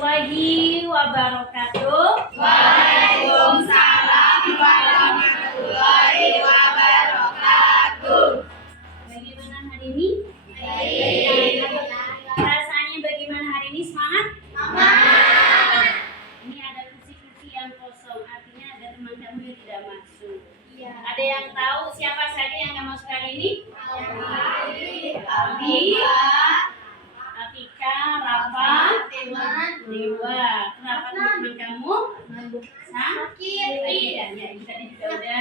warahmatullahi wabarakatuh. Waalaikumsalam warahmatullahi wabarakatuh. Bagaimana hari ini? Baik. Rasanya bagaimana hari ini? Semangat? Aman. Ini ada kursi-kursi yang kosong, artinya ada teman kamu yang tidak masuk. Iya. Ada yang tahu siapa saja yang nggak masuk hari ini? Abi, Atika, Rafa, Teman, Dewa. Kenapa teman kamu? sakit. Ya, kita juga udah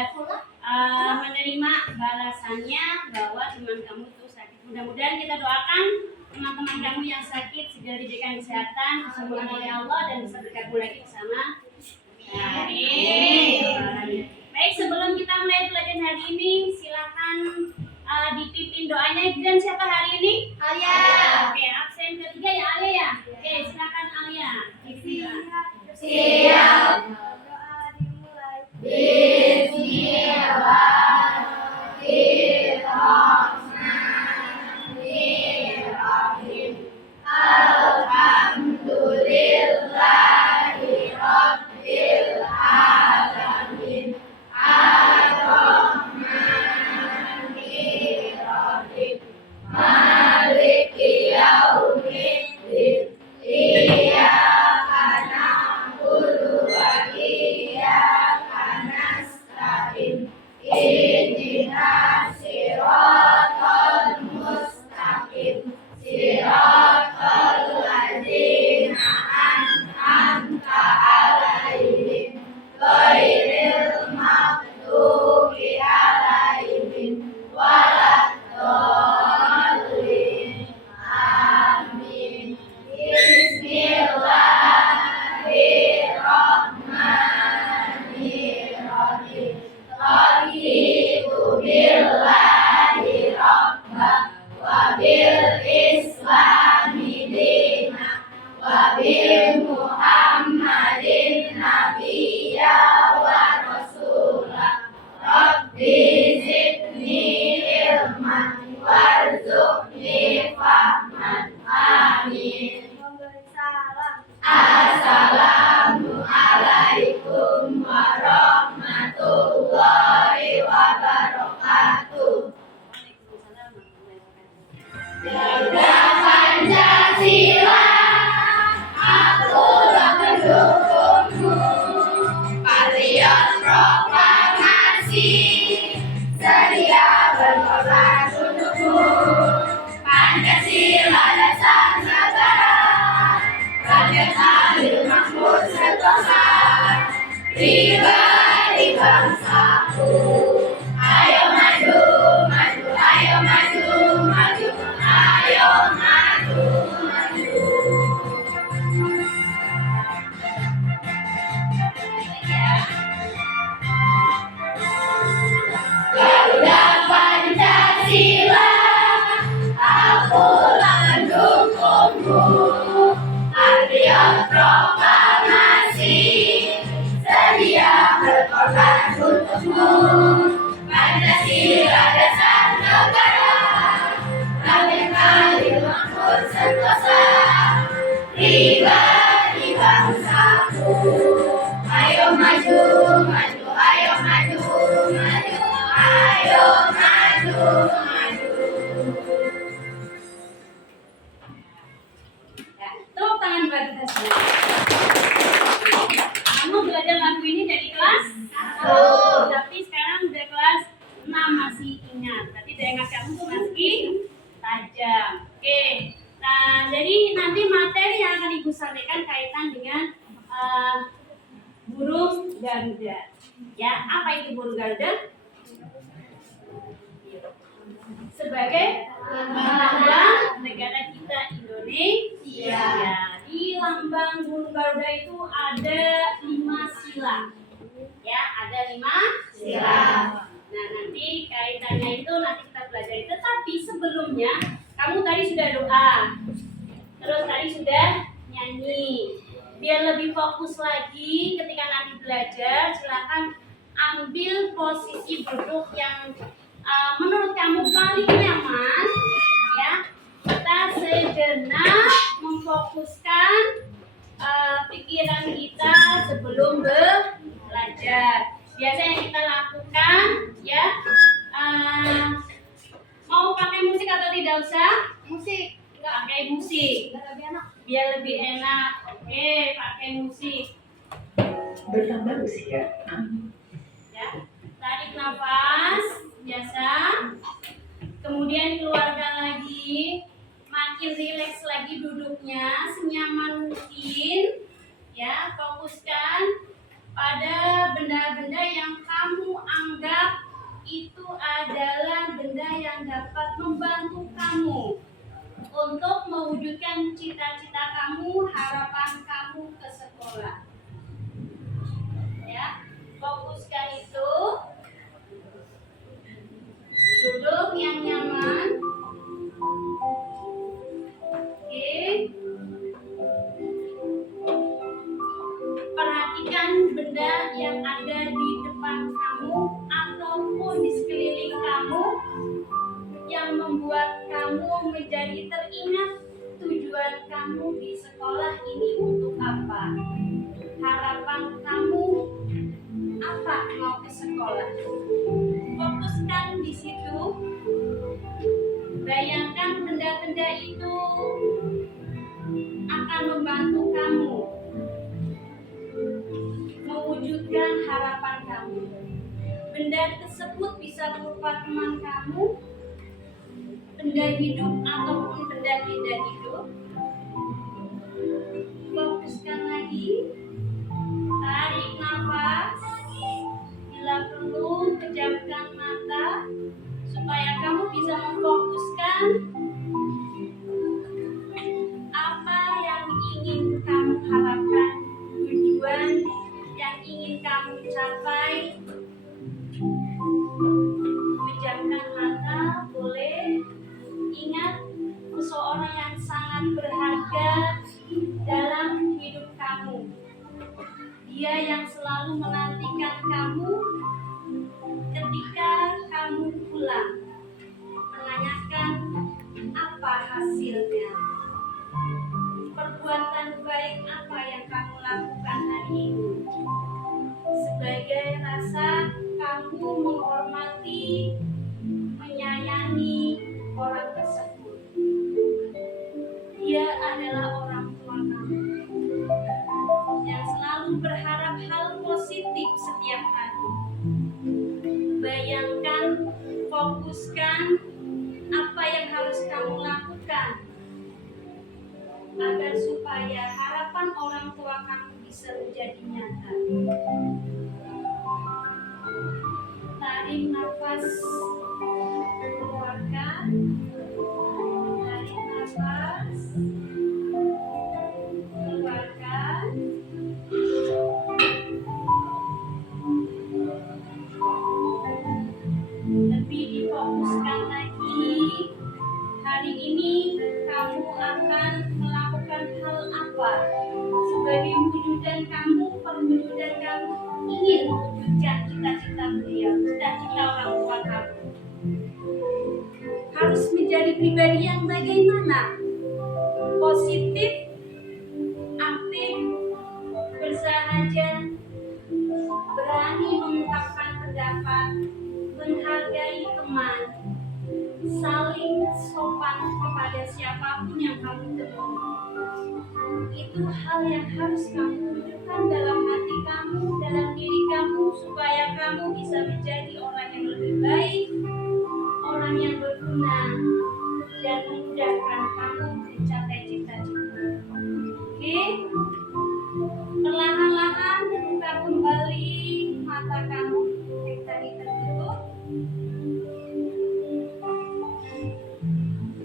menerima balasannya bahwa teman kamu itu sakit. Mudah-mudahan kita doakan teman-teman kamu yang sakit segera diberikan kesehatan, kesembuhan oleh Allah dan bisa bergabung lagi bersama. Amin. Baik, sebelum kita mulai pelajaran hari ini, silakan dipimpin doanya. Dan siapa hari ini? Alia. Oke, absen ketiga ya Alia ya. Oke, silakan Alia. Siap. Bismillahirrahmanirrahim. Alhamdulillahirabbil alamin. Ar-Rahmanir-Rahim. Maliki yaumiddin. Iyyaka na'budu wa iyyaka nasta'in. Ihdinas siratal mustaqim. Siratal ladzina an'amta 'alaihim ghairil maghdubi 'alaihim waladdallin. Amin. Bismillahirrahmanirrahim. Raditu billahi rabba wa bil islami dina wa bi Muhammadin nabiyya wa rasula. Rabbi zidni ilman warzuqni fahman. Amin. Assalamualaikum warahmatullahi wabarakatuh. Garuda Pancasila, aturan pendukungmu. Patriot proklamasi, sedia berkorban untukmu. Pancasila dasar negara, rakyat adil makmur sentosa, pribadi bangsaku. Ayo maju, maju, ayo maju, maju, ayo maju, maju. Garuda Pancasila, akulah pendukungmu. Patriot proklamasi, sedia berkorban untukmu. Pancasila dasar negara, rakyat adil makmur sentosa, pribadi bangsaku. Ayo maju, maju, ayo maju, maju, ayo maju, maju. Ya, tepuk tangan buat kita semua. Kamu belajar lagu ini dari kelas 1, tapi sekarang udah kelas 6 masih ingat. Tadi daya ingat kamu tuh masih tajam. Oke. Nah, jadi nanti materi yang akan Ibu sampaikan kaitan dengan burung Garuda. Ya, apa itu burung Garuda? Sebagai lambang negara kita Indonesia. Ya, di lambang burung Garuda itu ada 5 sila. Ya, ada 5 sila. Nah, nanti kaitannya itu nanti kita pelajari. Tetapi sebelumnya kamu tadi sudah doa, terus tadi sudah nyanyi. Biar lebih fokus lagi ketika nanti belajar, silakan ambil posisi duduk yang menurut kamu paling nyaman, ya. Kita sejenak memfokuskan pikiran kita sebelum belajar. Biasanya yang kita lakukan ya, mau pakai musik atau tidak usah? Musik. Enggak pakai musik. Biar lebih enak. Oke, pakai musik. Bertambah usia. Ya, tarik nafas biasa. Kemudian keluarkan lagi. Makin rileks lagi duduknya, senyaman mungkin. Ya, fokuskan pada benda-benda yang kamu anggap itu adalah benda yang dapat membantu kamu untuk mewujudkan cita-cita kamu, harapan kamu ke sekolah. Ya, fokuskan itu. Duduk yang nyaman. Oke. Perhatikan benda yang ada di depan kamu ataupun di sekeliling kamu yang membuat kamu menjadi teringat tujuan kamu di sekolah ini untuk apa. Harapan kamu apa mau ke sekolah. Fokuskan di situ. Bayangkan benda-benda itu akan membantu kamu mewujudkan harapan kamu. Benda tersebut bisa berupa teman kamu, benda hidup ataupun benda tidak hidup. Fokuskan lagi. Tarik nafas. Bila perlu, pejamkan mata supaya kamu bisa memfokuskan apa yang ingin kamu harapkan, tujuan yang ingin kamu capai. Pejamkan mata, boleh. Ingat, seseorang yang sangat berharga dalam hidup kamu. Dia yang selalu menantikan kamu ketika kamu pulang, menanyakan apa hasilnya, perbuatan baik apa yang kamu lakukan hari ini, sebagai rasa kamu menghormati, menyayangi orang tersebut. Dia adalah orang tua kamu yang selalu berharap hal positif setiap hari. Bayangkan, fokuskan apa yang harus kamu lakukan agar supaya harapan orang tua kamu bisa menjadi nyata. Tarik nafas, keluarkan. Tarik nafas, keluarkan. Lebih difokuskan lagi. Hari ini kamu akan melakukan hal apa sebagai wujudan kamu, perwujudan kamu ingin mewujudkan cita-cita beliau, cita-cita orang tua kamu. Harus menjadi pribadi yang bagaimana? Positif, aktif, bersahaja, berani mengungkapkan pendapat, menghargai teman, saling sopan kepada siapapun yang kamu temui. Itu hal yang harus kamu tunjukkan dalam hati kamu, dalam diri kamu, supaya kamu bisa menjadi orang yang lebih baik, orang yang berguna, dan memudahkan kamu mencapai cita-cita. Oke? Perlahan-lahan buka kembali mata kamu yang tadi tertutup.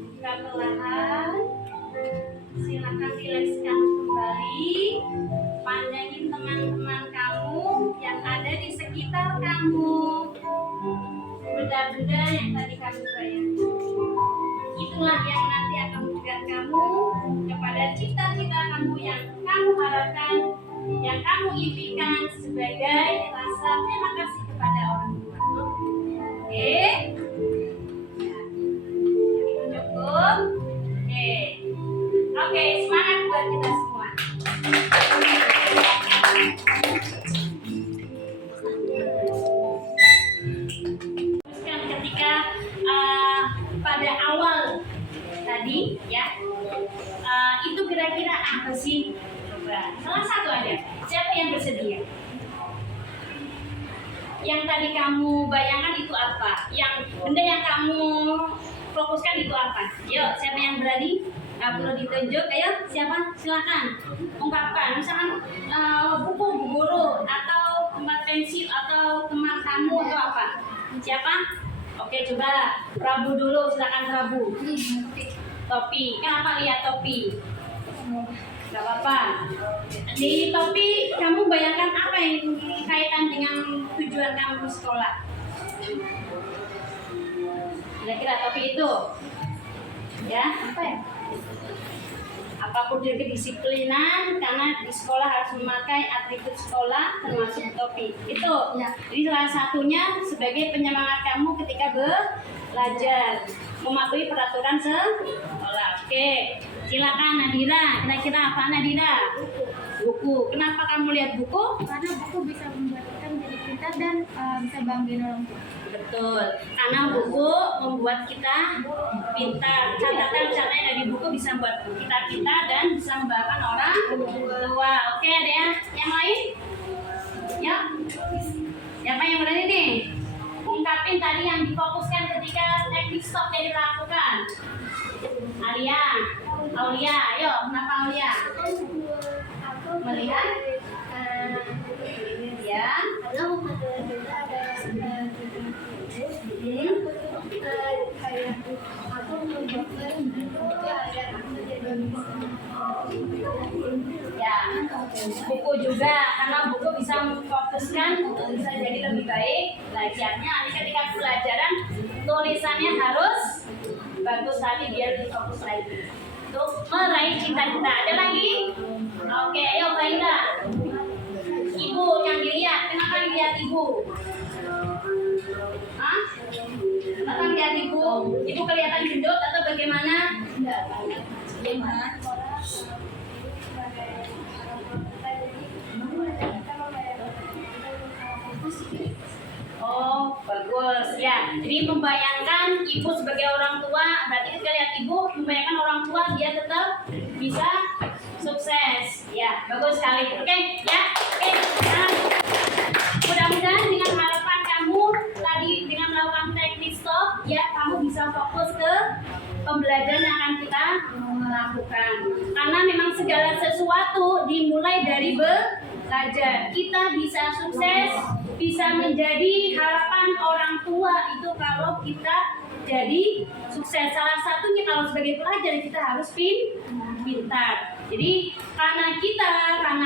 Buka perlahan. Silakan rilekskan kembali. Pandangin teman-teman kamu yang ada di sekitar kamu. Benda-benda yang tadi kamu bayangkan. Itulah yang nanti akan menjegat kamu kepada cita-cita kamu yang kamu harapkan, yang kamu impikan sebagai rasa terima kasih kepada orang tua. Oke? Cukup? Oke, semangat buat kita semua. apa sih? Coba, salah satu aja. Siapa yang bersedia? Yang tadi kamu bayangkan itu apa? Yang benda yang kamu fokuskan itu apa? Yuk, siapa yang berani? Nah, perlu ditunjuk, ayo siapa? Silakan ungkapkan. Misalkan buku guru atau tempat pensil atau teman kamu atau apa? Siapa? Oke, coba Prabu dulu, silakan Prabu. Topi, kenapa lihat topi? Gak apa-apa. Di topi kamu bayangkan apa yang kaitan dengan tujuan kamu sekolah? Kira-kira topi itu, ya apa ya? Apapun juga kedisiplinan, karena di sekolah harus memakai atribut sekolah termasuk topi. Itu. Jadi salah satunya sebagai penyemangat kamu ketika belajar, mematuhi peraturan sekolah. Oke, silakan Nadira. Kira-kira apa Nadira? Buku. Kenapa kamu lihat buku? Karena buku bisa membuat kita menjadi pintar dan bisa banggain orang tua. Betul, karena buku membuat kita pintar. Catatan dari buku bisa membuat kita pintar dan bisa membanggakan orang tua. Oke, ada ya? Yang lain? Ya. Siapa yang berani nih? Ungkapin tadi yang difokuskan ketika teknik stop yang dilakukan. Alia, Aulia, ayo, kenapa Aulia? Melihat? Ya. Ya, buku juga karena buku bisa memfokuskan untuk bisa jadi lebih baik belajarnya. Nanti ketika pelajaran tulisannya harus bagus lagi biar lebih fokus lagi. Untuk meraih cita-cita. Ada lagi? Oke, ayo Bainda. Ibu yang dilihat, kenapa dilihat ibu? Hah? Kenapa dilihat ibu? Ibu kelihatan gendut atau bagaimana? Bagaimana? Oh, bagus ya. Jadi membayangkan ibu sebagai orang tua, berarti kita lihat ibu membayangkan orang tua dia tetap bisa sukses. Ya, bagus sekali. Oke, ya. Oke. Nah, mudah-mudahan dengan harapan kamu tadi dengan melakukan teknik stop, ya kamu bisa fokus ke pembelajaran yang akan kita lakukan. Karena memang segala sesuatu dimulai dari belajar. Kita bisa sukses, bisa menjadi harapan orang tua itu kalau kita jadi sukses. Salah satunya kalau sebagai pelajar kita harus pintar. Jadi karena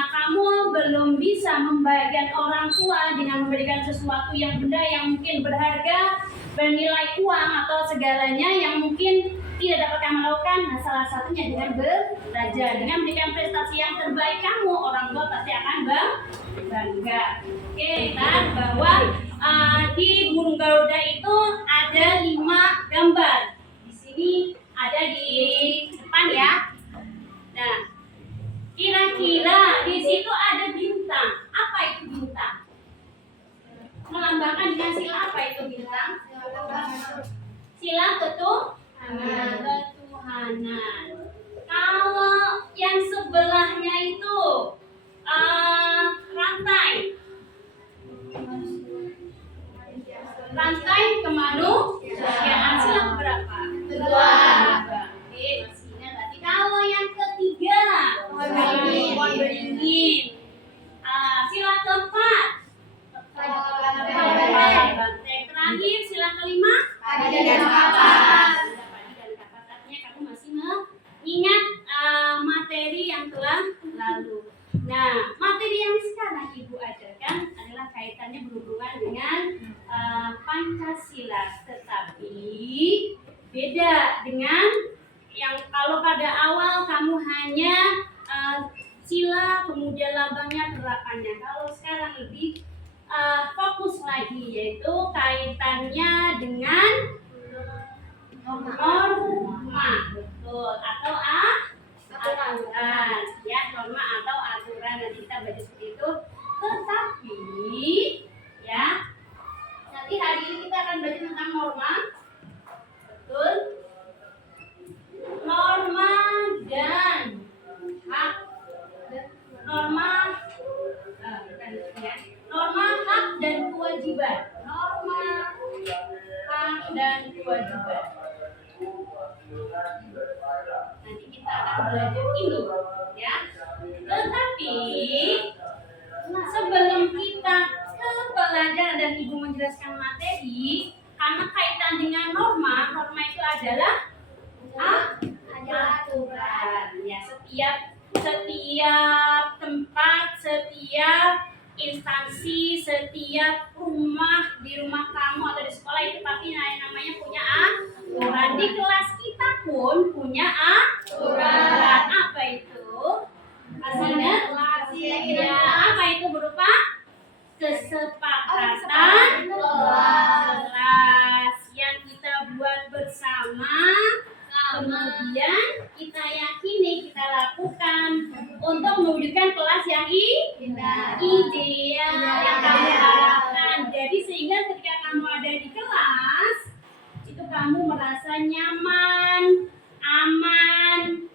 kamu belum bisa membahagiakan orang tua dengan memberikan sesuatu yang benda yang mungkin berharga, bernilai uang atau segalanya yang mungkin tidak dapat kamu lakukan, nah salah satunya dengan belajar, dengan memberikan prestasi yang terbaik kamu, orang tua pasti akan bangga. Oke, lihat bahwa di burung Garuda itu ada 5 gambar. Di sini ada di depan ya. Nah, kira-kira di situ ada bintang. Apa itu bintang? Melambangkan dengan sila apa itu bintang? Sila ketuhanan. Kalau yang sebelahnya itu rantai kemanusiaan, sila berapa? 2. Oke, masih ingat berarti. Kalau yang ketiga pohon beringin. Sila keempat banteng. Terakhir sila kelima padi dan kapas. Artinya kamu masih mengingat materi yang telah lalu. Nah, materi yang sekarang Ibu ajarkan adalah kaitannya berhubungan dengan Pancasila, tetapi beda dengan yang kalau pada awal kamu hanya sila kemudian lambangnya gerakannya. Kalau sekarang lebih fokus lagi, yaitu kaitannya dengan norma, betul, atau aturan, ya, norma atau aturan. Nanti kita baca seperti itu. Tetapi ya, nanti hari ini kita akan belajar tentang norma, betul, norma dan hak setiap tempat, setiap instansi, setiap rumah, di rumah kamu atau di sekolah itu pasti namanya punya aturan. Di kelas kita pun punya aturan. Apa itu? Masih ingat? Ya, apa itu berupa kesepakatan kelas yang kita buat bersama, kemudian kita yakini, kita lakukan untuk mewujudkan kelas yang ideal yang kamu harapkan. Jadi sehingga ketika kamu ada di kelas itu kamu merasa nyaman, aman,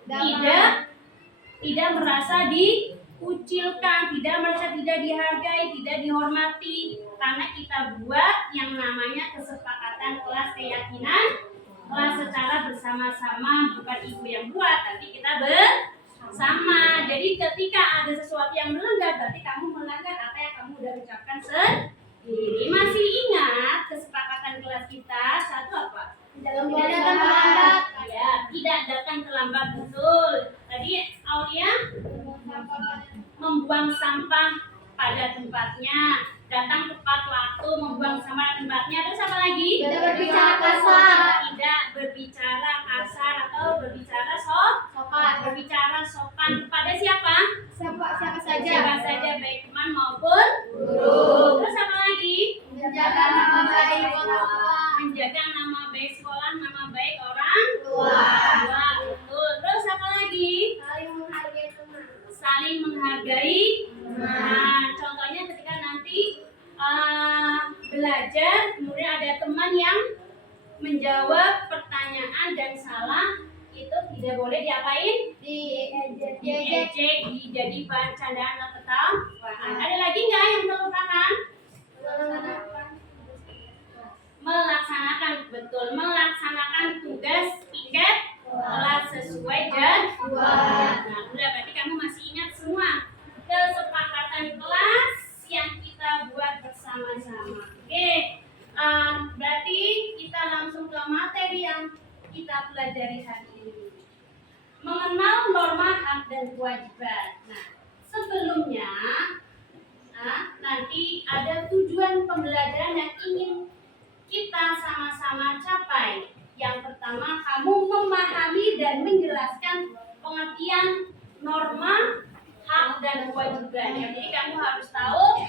tidak merasa dikucilkan, tidak merasa tidak dihargai, tidak dihormati, karena kita buat yang namanya kesepakatan kelas, keyakinan kelas secara bersama-sama, bukan ibu yang buat, tapi kita bersama. Jadi ketika ada sesuatu yang melanggar, berarti kamu melanggar apa yang kamu udah ucapkan sendiri. Masih ingat kesepakatan kelas kita? Satu apa? Tidak datang terlambat. Ya, tidak datang terlambat, betul. Tadi Aulia membuang sampah pada tempatnya, datang tepat waktu, membuang sampah pada tempatnya. Terus apa lagi? Tidak berbicara kasar. Tidak berbicara kasar atau berbicara sopan. Berbicara sopan kepada siapa? Siapa saja. Siapa saja, baik teman maupun guru. Terus apa lagi? Menjaga nama baik orang tua. Menjaga nama baik sekolah, nama baik orang Tua. Betul. Terus apa lagi? Saling menghargai teman. Saling menghargai. Nah, contohnya ketika nanti belajar, kemudian ada teman yang menjawab pertanyaan dan salah, itu tidak boleh diapain? Diejek. Jadi bahan candaan atau ketawaan. Ada lagi nggak yang terlupakan? Melaksanakan, betul, melaksanakan tugas piket kelas sesuai jadwal. Nah, udah, berarti kamu masih ingat semua kesepakatan kelas yang kita buat bersama-sama. Oke, berarti kita langsung ke materi yang kita pelajari hari ini. Mengenal norma hak dan kewajiban. Nah, sebelumnya nanti ada tujuan pembelajaran yang ingin kita sama-sama capai. Yang pertama, kamu memahami dan menjelaskan pengertian norma hak dan kewajiban. Jadi kamu harus tahu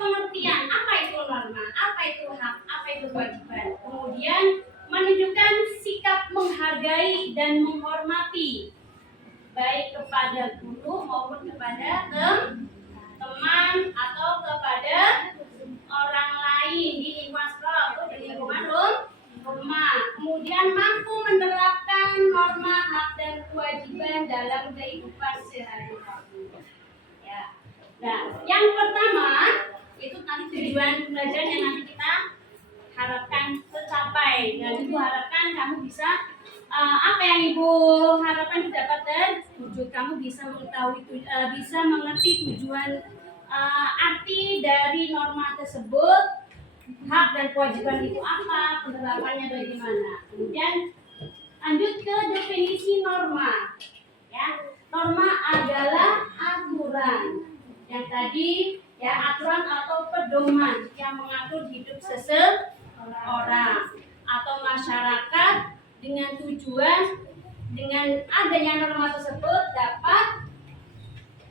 pengertian apa itu norma, apa itu hak, apa itu kewajiban. Kemudian menunjukkan sikap menghargai dan menghormati, baik kepada guru maupun kepada teman atau kepada orang lain di lingkungan sekolah atau di lingkungan rumah. Kemudian mampu menerapkan norma hak dan kewajiban dalam kehidupan sehari-hari. Ya. Nah, yang pertama itu nanti tujuan pembelajaran yang nanti kita harapkan tercapai. Dan Ibu harapkan kamu bisa apa yang Ibu harapkan didapat terwujud. Kamu bisa mengetahui, bisa mengerti tujuan, arti dari norma tersebut, hak dan kewajiban itu apa, penerapannya bagaimana. Kemudian lanjut ke definisi norma. Ya, norma adalah aturan. Yang tadi ya, aturan atau pedoman yang mengatur hidup seseorang atau masyarakat dengan tujuan dengan adanya norma tersebut dapat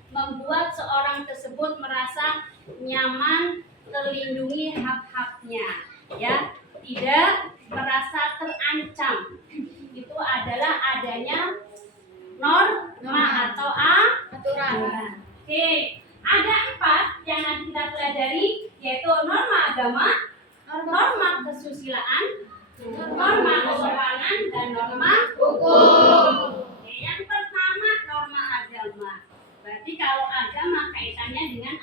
membuat seorang tersebut merasa nyaman, terlindungi hak-haknya, ya, tidak merasa terancam. Itu adalah adanya norma atau aturan. Oke, ada 4 yang nanti kita pelajari, yaitu norma agama, norma kesusilaan, norma kesopanan, dan norma hukum. Oke, yang pertama norma agama. Berarti kalau agama kaitannya dengan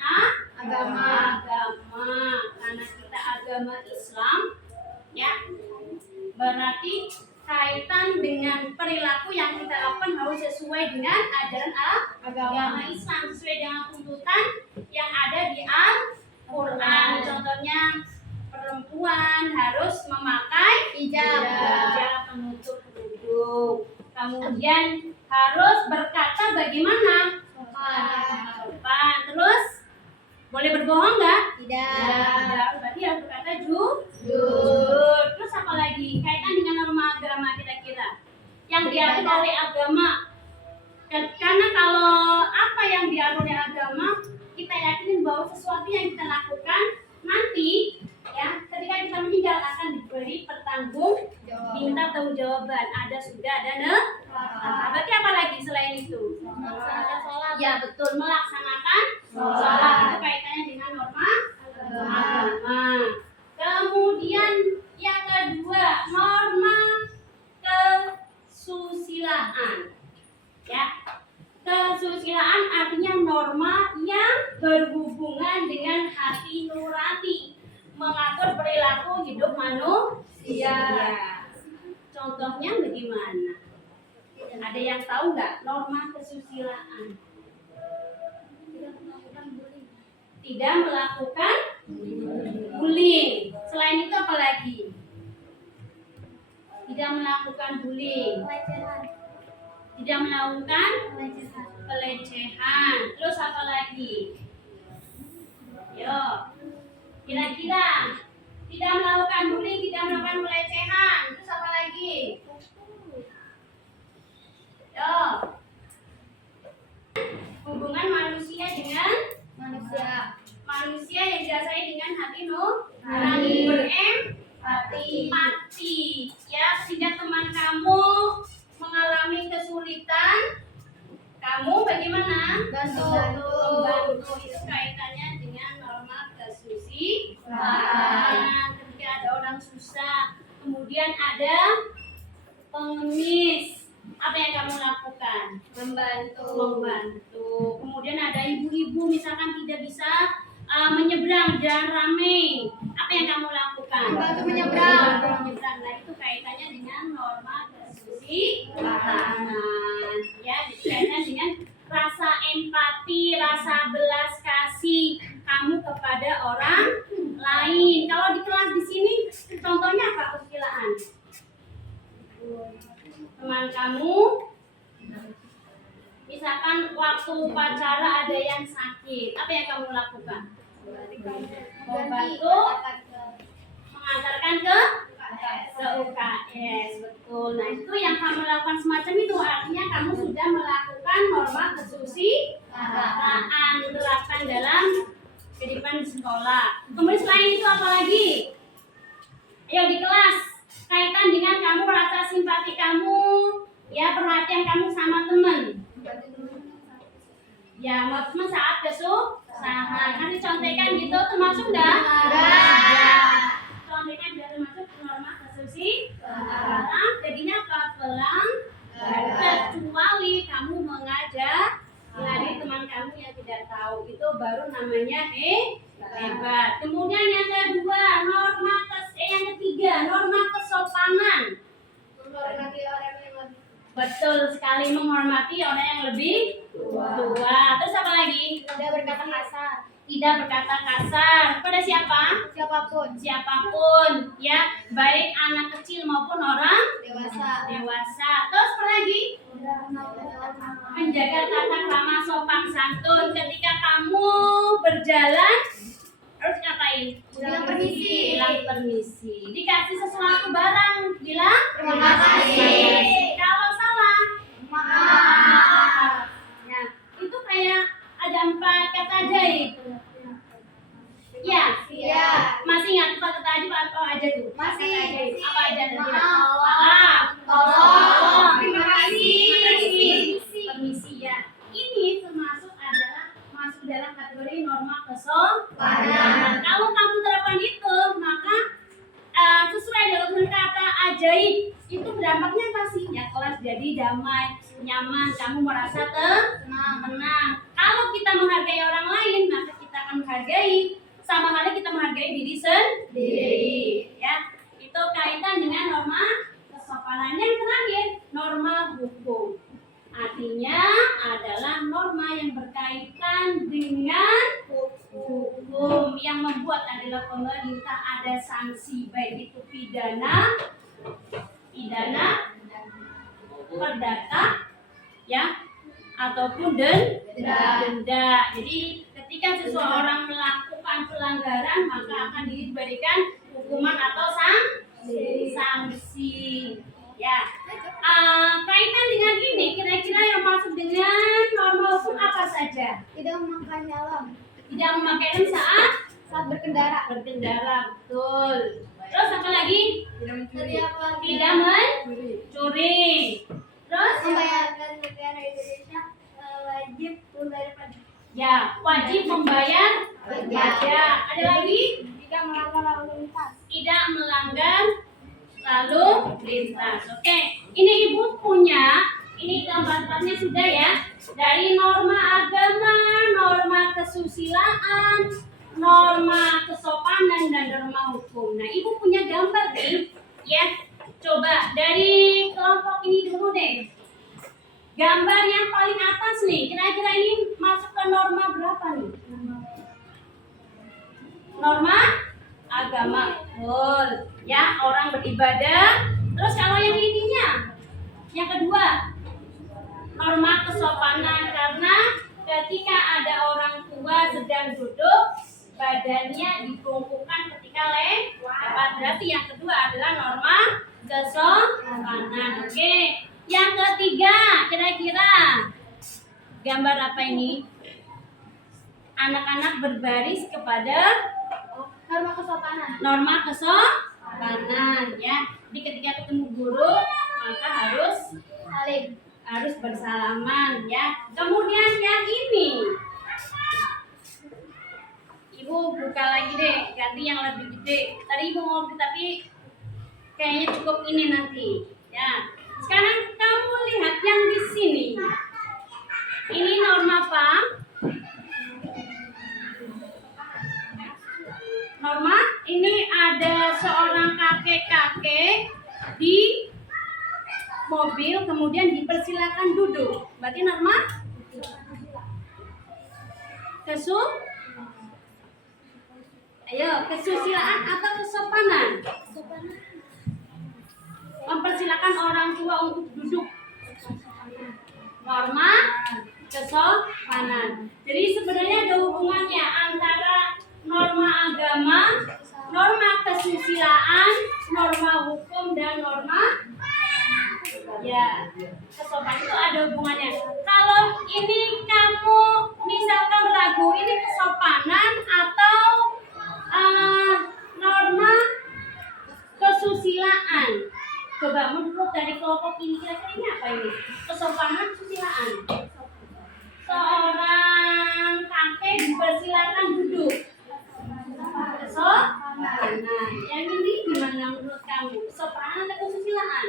agama, karena kita agama Islam, ya, berarti kaitan dengan perilaku yang kita lakukan harus sesuai dengan ajaran agama Islam, sesuai dengan tuntutan yang ada di Al-Quran. Contohnya perempuan harus memakai hijab penutup hidung. Kemudian Harus berkata bagaimana? Sopan. Terus boleh berbohong nggak? Tidak. Berarti harus berkata jujur. Terus apa lagi? Kaitan dengan norma agama kira-kira yang diatur oleh agama. Karena kalau apa yang diatur oleh agama, kita yakinin bahwa sesuatu yang kita lakukan nanti, ya, ketika kita meninggal akan diberi diminta tanggung jawaban. Ada surga, ada neraka. Berarti apa lagi selain itu? Ya betul, melaksanakan sholat. Itu kaitannya dengan norma agama. Kemudian yang kedua, norma kesusilaan. Ya, kesusilaan artinya norma yang berhubungan dengan hati nurani, mengatur perilaku hidup manusia. Contohnya bagaimana? Ada yang tahu nggak norma kesusilaan? Tidak melakukan bullying. Selain itu apa lagi? Tidak melakukan bullying. Tidak melakukan pelecehan. Terus apa lagi? Yo, kira-kira tidak melakukan bullying, tidak melakukan pelecehan. Terus apa lagi? Yo, hubungan manusia dengan manusia yang didasari dengan hati nurani, berempati, ya, sehingga teman kamu mengalami kesulitan, kamu bagaimana? Membantu. Itu kaitannya dengan norma kesusilaan. Ketika ada orang susah, kemudian ada pengemis, apa yang kamu lakukan? Membantu. Kemudian ada ibu-ibu misalkan tidak bisa menyeberang jalan ramai, apa yang kamu lakukan? Membantu menyeberang. Nah, itu kaitannya dengan norma kesusilaan. Ya, kaitannya dengan rasa empati, rasa belas kasih kamu kepada orang lain. Kalau di kelas di sini contohnya apa kesusilaan? Teman kamu misalkan waktu upacara ada yang sakit, apa yang kamu lakukan? Membantu mengantarkan ke UKS, betul. Nah, itu yang kamu lakukan semacam itu artinya kamu sudah melakukan norma kesusilaan diterapkan dalam kehidupan di sekolah. Kemudian selain itu apa lagi? Ayo di kelas, kaitan dengan kamu rasa simpati kamu, ya, perhatian kamu sama teman. Ya, mau teman saat kesusahan. Nanti contekan gitu termasuk enggak? Contekan tidak termasuk norma kesusilaan. Jadinya pelang kecuali kamu mengajak teman kamu yang tidak tahu, itu baru namanya hebat. Kemudian yang kedua, yang ketiga, norma kesopanan. Betul sekali, menghormati orang yang lebih tua. Terus apa lagi? Tidak berkata kasar. Tidak berkata kasar pada siapa? Siapapun, ya, baik anak kecil maupun orang dewasa. Terus apa lagi? Menjaga tata krama sopan santun. Ketika kamu berjalan harus ngapain? Bilang permisi. Dikasih sesuatu barang, bilang Terima kasih. Kalau salah, maaf. Ya, itu kayak ada 4 kata ajaib. Ya. Masih ingat 4 kata ajaib apa aja tuh? Masih. Apa aja? Maaf. Tolong. Terima kasih. Permisi, ya. Ini masuk dalam kategori norma kesopanan. Kalau kamu terapkan itu, maka sesuai dengan kata ajaib, itu berdampaknya pasti ya kelas jadi damai, nyaman, kamu merasa tenang. Kalau kita menghargai orang lain, maka kita akan menghargai, sama halnya kita menghargai diri sendiri. Ya, itu kaitan dengan norma kesopanan. Yang terakhir, norma hukum. Artinya adalah norma yang berkaitan dengan hukum, yang membuat adalah pemerintah ada sanksi, baik itu pidana, perdata, ya, ataupun denda. Jadi ketika seseorang melakukan pelanggaran maka akan diberikan hukuman atau sanksi. Ya, kaitan dengan ini kira-kira yang masuk dengan norma hukum apa saja? Tidak memakai helm Tidak memakai helm saat saat berkendara. betul. Terus apa lagi? Tidak mencuri. Terus Membayarkan negara Indonesia wajib membayar pajak. ya, wajib membayar pajak. Ada lagi? Tidak melanggar lalu lintas. Tidak melanggar lalu lintas. Oke, ini ibu punya, ini gambar-gambarnya sudah ya, dari norma agama, norma kesusilaan, norma kesopanan dan norma hukum. Nah, ibu punya gambar nih, ya. Coba dari kelompok ini dulu deh. Gambar yang paling atas nih, kira-kira ini masuk ke norma berapa nih? Norma agama, betul. Ya, orang beribadah. Terus kalau yang ininya, yang kedua, norma kesopanan, karena ketika ada orang tua sedang duduk, badannya dibungkukkan ketika lewat. Berarti yang kedua adalah norma kesopanan. Oke. Yang ketiga, kira-kira gambar apa ini? Anak-anak berbaris kepada Norma kesopanan. norma kesopanan, ya. Jadi ketika ketemu guru maka harus bersalaman, ya. Kemudian yang ini, ibu buka lagi deh, ganti yang lebih gede. Tadi ibu mau tapi kayaknya cukup ini nanti, ya. Sekarang kamu lihat yang di sini. Ini norma apa? Norma, ini ada seorang kakek-kakek di mobil, kemudian dipersilakan duduk. Berarti norma kesusilaan atau kesopanan? Mempersilakan orang tua untuk duduk. Norma kesopanan. Jadi sebenarnya ada hubungannya antara norma agama, norma kesusilaan, norma hukum, dan norma kesopanan itu ada hubungannya. Kalau ini kamu misalkan ragu, ini kesopanan atau norma kesusilaan? Coba menurut dari kelompok ini kira-kira ini apa ini? Kesopanan, kesusilaan. Seorang kakek dipersilakan duduk. Kesopanan. Yang ini gimana menurut kamu? Kesopanan atau kesusilaan?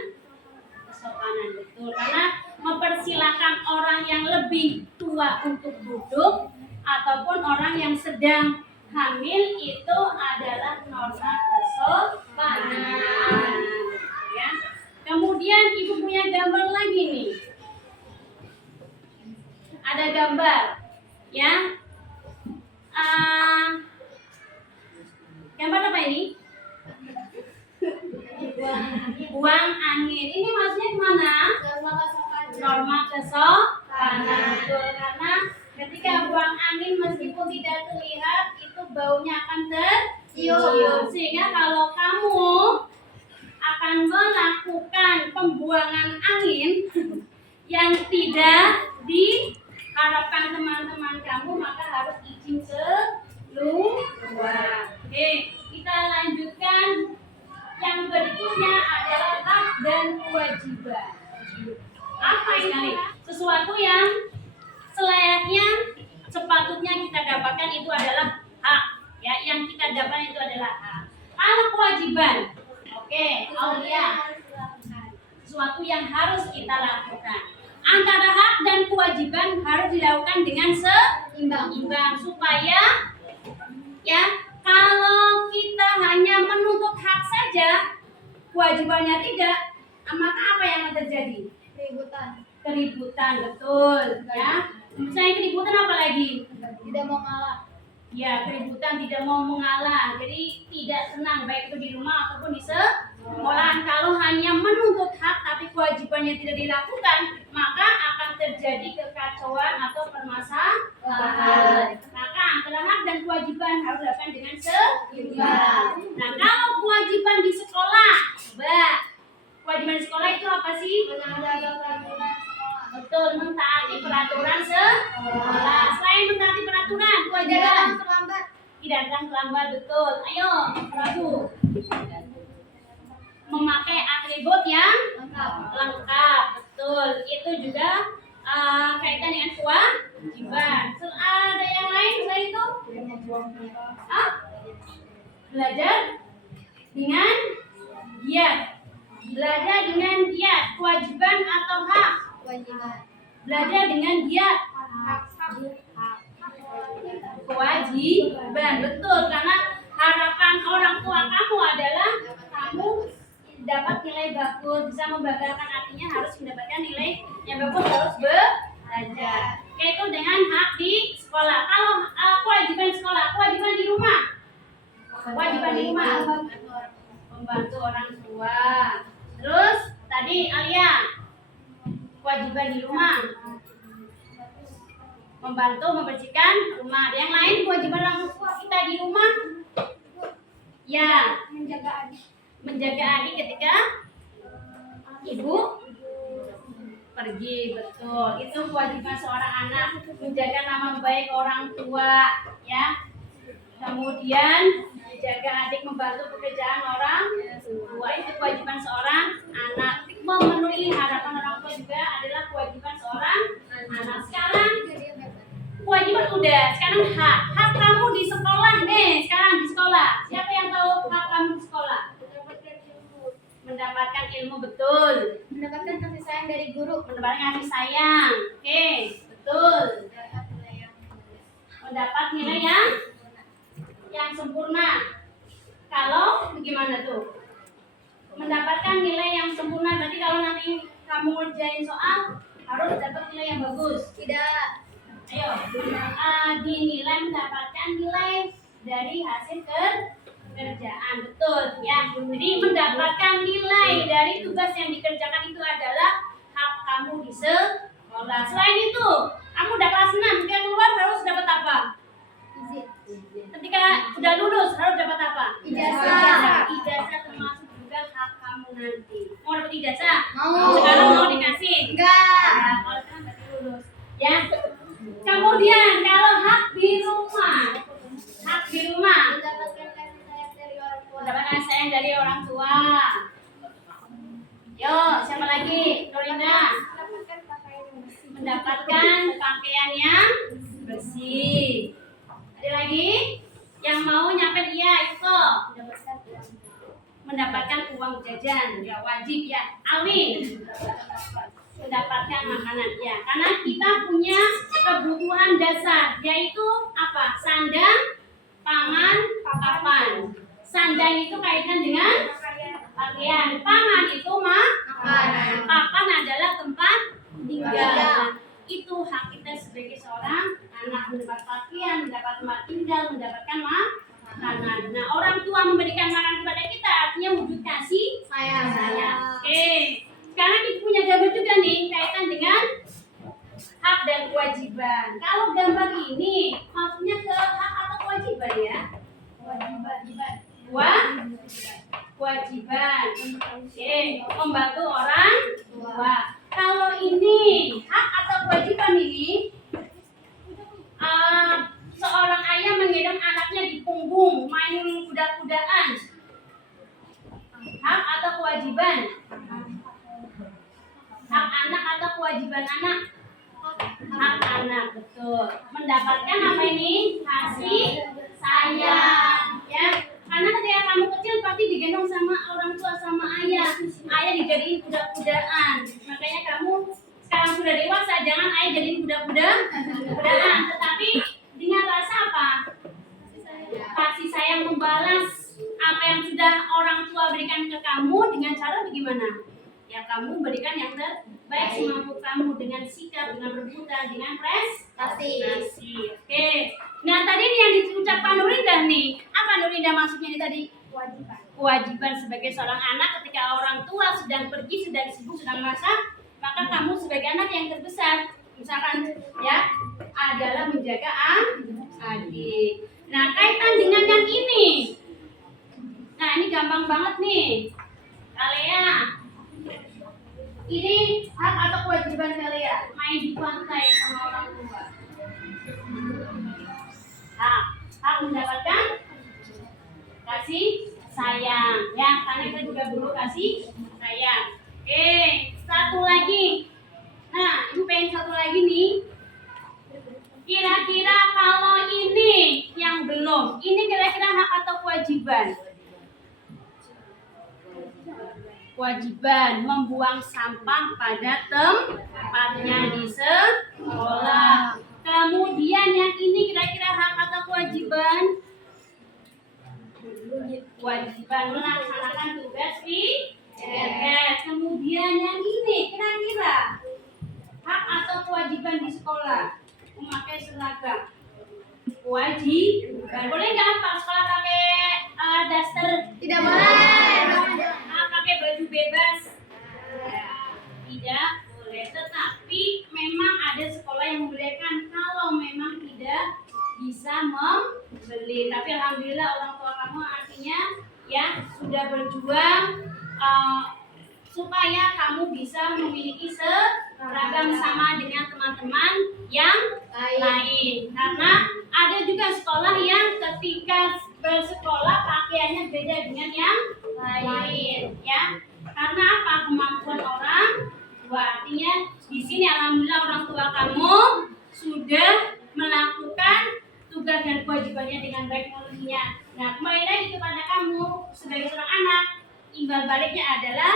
Kesopanan, betul. Karena mempersilakan orang yang lebih tua untuk duduk ataupun orang yang sedang hamil itu adalah norma kesopanan. Ya. Kemudian ibu punya gambar lagi nih. Ada gambar, ya. Gambar apa ini? Buang angin. Ini maksudnya kemana? Norma kesopanan. Betul, karena ketika buang angin meskipun tidak terlihat itu baunya akan tercium. Sehingga kalau kamu akan melakukan pembuangan angin yang tidak diharapkan teman-teman kamu, maka harus izin keluar. Oke, kita lanjutkan. Yang berikutnya adalah hak dan kewajiban. Apa ini? Sesuatu yang selayaknya, sepatutnya kita dapatkan itu adalah hak. Ya, yang kita dapatkan itu adalah hak. Kalau kewajiban, oke, Aulia, sesuatu yang harus kita lakukan. Antara hak dan kewajiban harus dilakukan dengan seimbang supaya ya, kalau kita hanya menuntut hak saja, kewajibannya tidak, maka apa yang akan terjadi? Keributan, betul. Ya, misalnya keributan apa lagi? Tidak mau ngalah. Ya, keributan tidak mau mengalah. Jadi tidak senang baik itu di rumah ataupun di Malahan kalau hanya menuntut hak tapi kewajibannya tidak dilakukan, maka akan terjadi kekacauan atau permasalahan. Maka antara hak dan kewajiban harus dilakukan dengan seimbang. Nah, kalau kewajiban di sekolah, kewajiban di sekolah itu apa sih? Betul, mentaati peraturan sekolah. Selain mentaati peraturan, kewajiban tidak akan terlambat. Betul. Ayo, Prabu. Memakai atribut yang lengkap. Betul. Itu juga kaitan dengan kewajiban. Ada yang lain selain itu? Belajar dengan giat. Belajar dengan giat. Kewajiban atau hak? Belajar dengan giat. Kewajiban. Betul. Karena harapan orang tua kamu adalah kamu dapat nilai bagus, bisa membanggakan, artinya harus mendapatkan nilai yang bagus, harus belajar. Yaitu dengan hak di sekolah. Kalau kewajiban sekolah, kewajiban di rumah. Kewajiban di rumah membantu orang tua. Terus tadi Alia, kewajiban di rumah membantu membersihkan rumah. Yang lain kewajiban orang tua kita di rumah, ya menjaga adik ketika ibu pergi. Betul, itu kewajiban seorang anak, menjaga nama baik orang tua, ya. Kemudian menjaga adik, membantu pekerjaan orang tua, itu kewajiban seorang anak. Memenuhi harapan orang tua juga adalah kewajiban seorang anak. Sekarang kewajiban udah, sekarang hak. Hak kamu di sekolah nih, sekarang di sekolah. Siapa yang tahu hak kamu di sekolah? Mendapatkan ilmu. Betul. Mendapatkan kasih sayang dari guru. Mendapatkan kasih sayang. Oke, betul. Mendapat nilai yang sempurna. Kalau bagaimana tuh? Mendapatkan nilai yang sempurna berarti kalau nanti kamu ngerjain soal harus dapat nilai yang bagus. Tidak. Ayo, dinilai mendapatkan nilai dari hasil kerjaan. Betul ya. Jadi mendapatkan nilai dari tugas yang dikerjakan itu adalah hak kamu di sekolah. Selain itu, kamu udah kelas 6, ketika keluar harus dapat apa? Ketika sudah lulus harus dapat apa? Ijazah. Ijazah termasuk juga hak kamu nanti. Mau dapat ijazah? Mau. Sekarang mau dikasih? Enggak. Ya, kalau sekarang berarti lulus. Ya. Kemudian kalau hak di rumah, hak di rumah mendapatkan sayang dari orang tua. Yo, siapa lagi? Dorinda. Mendapatkan pakaian yang bersih. Ada lagi yang mau nyampe dia itu mendapatkan uang jajan, ya wajib ya. Alwi mendapatkan makanan ya, karena kita punya kebutuhan dasar yaitu apa? Sandang, pangan, papan. Sandang itu kaitan dengan pakaian, pangan itu makanan, papan adalah tempat tinggal. Itu hak kita sebagai seorang anak, mendapat pakaian, mendapat tempat tinggal, mendapatkan makanan. Nah, orang tua memberikan makan kepada kita artinya wujud kasih sayang. Oke. Sekarang kita punya gambar juga nih kaitan dengan hak dan kewajiban. Kalau gambar ini maksudnya ke hak atau kewajiban ya? Kewajiban. Oke, membantu orang tua. Kalau ini hak atau kewajiban ini, seorang ayah menggendong anaknya di punggung main kuda-kudaan. Hak atau kewajiban? Hak anak atau kewajiban anak? Hak anak, betul. Mendapatkan apa ini? Kasih sayang, ya. Karena ketika kamu kecil pasti digendong sama orang tua, sama ayah. Ayah dijadiin kuda-kudaan. Makanya kamu sekarang sudah dewasa, jangan ayah jadiin kuda-kudaan. Tetapi dengan rasa apa? Kasih sayang, membalas apa yang sudah orang tua berikan ke kamu dengan cara bagaimana? Ya kamu berikan yang terbaik semampu kamu dengan sikap, dengan berbuta, dengan prestasi. Oke. Nah tadi nih yang diucapkan Nurinda nih, apa Nurinda maksudnya ini tadi? Kewajiban. kewajiban sebagai seorang anak ketika orang tua sedang pergi, sedang sibuk, sedang masak, maka kamu sebagai anak yang terbesar, misalkan ya, adalah menjaga adik. Nah, kaitan dengan yang ini. Nah, ini gampang banget nih. Kalian, ini hak atau kewajiban kalian main di pantai sama orang tua. Hak mendapatkan kasih sayang, ya, karena kita juga dulu kasih sayang. Oke, satu lagi. Nah, ibu pengen satu lagi nih. Kira-kira kalau ini yang belum, ini kira-kira hak atau kewajiban? Kewajiban membuang sampah pada tempatnya di sekolah. Kemudian yang ini kira-kira hak atau kewajiban? Kewajiban melaksanakan tugas PJJ. Kemudian yang ini kira-kira hak atau kewajiban di sekolah? Memakai seragam. Kewajiban. Boleh nggak Pak sekolah pakai daster? Tidak boleh. Pakai baju bebas? Tidak boleh. Tetapi memang ada sekolah yang membolehkan kalau memang tidak bisa membeli. Tapi alhamdulillah orang tua kamu artinya ya sudah berjuang supaya kamu bisa memiliki seragam sama dengan teman-teman yang lain. Karena ada juga sekolah yang ketika bersekolah pakaiannya beda dengan yang lain, ya. Karena apa? Kemampuan orang tua. Artinya di sini alhamdulillah orang tua kamu sudah melakukan tugas dan kewajibannya dengan baik menurutnya. Nah, kembali lagi kepada kamu sebagai seorang anak, imbal baliknya adalah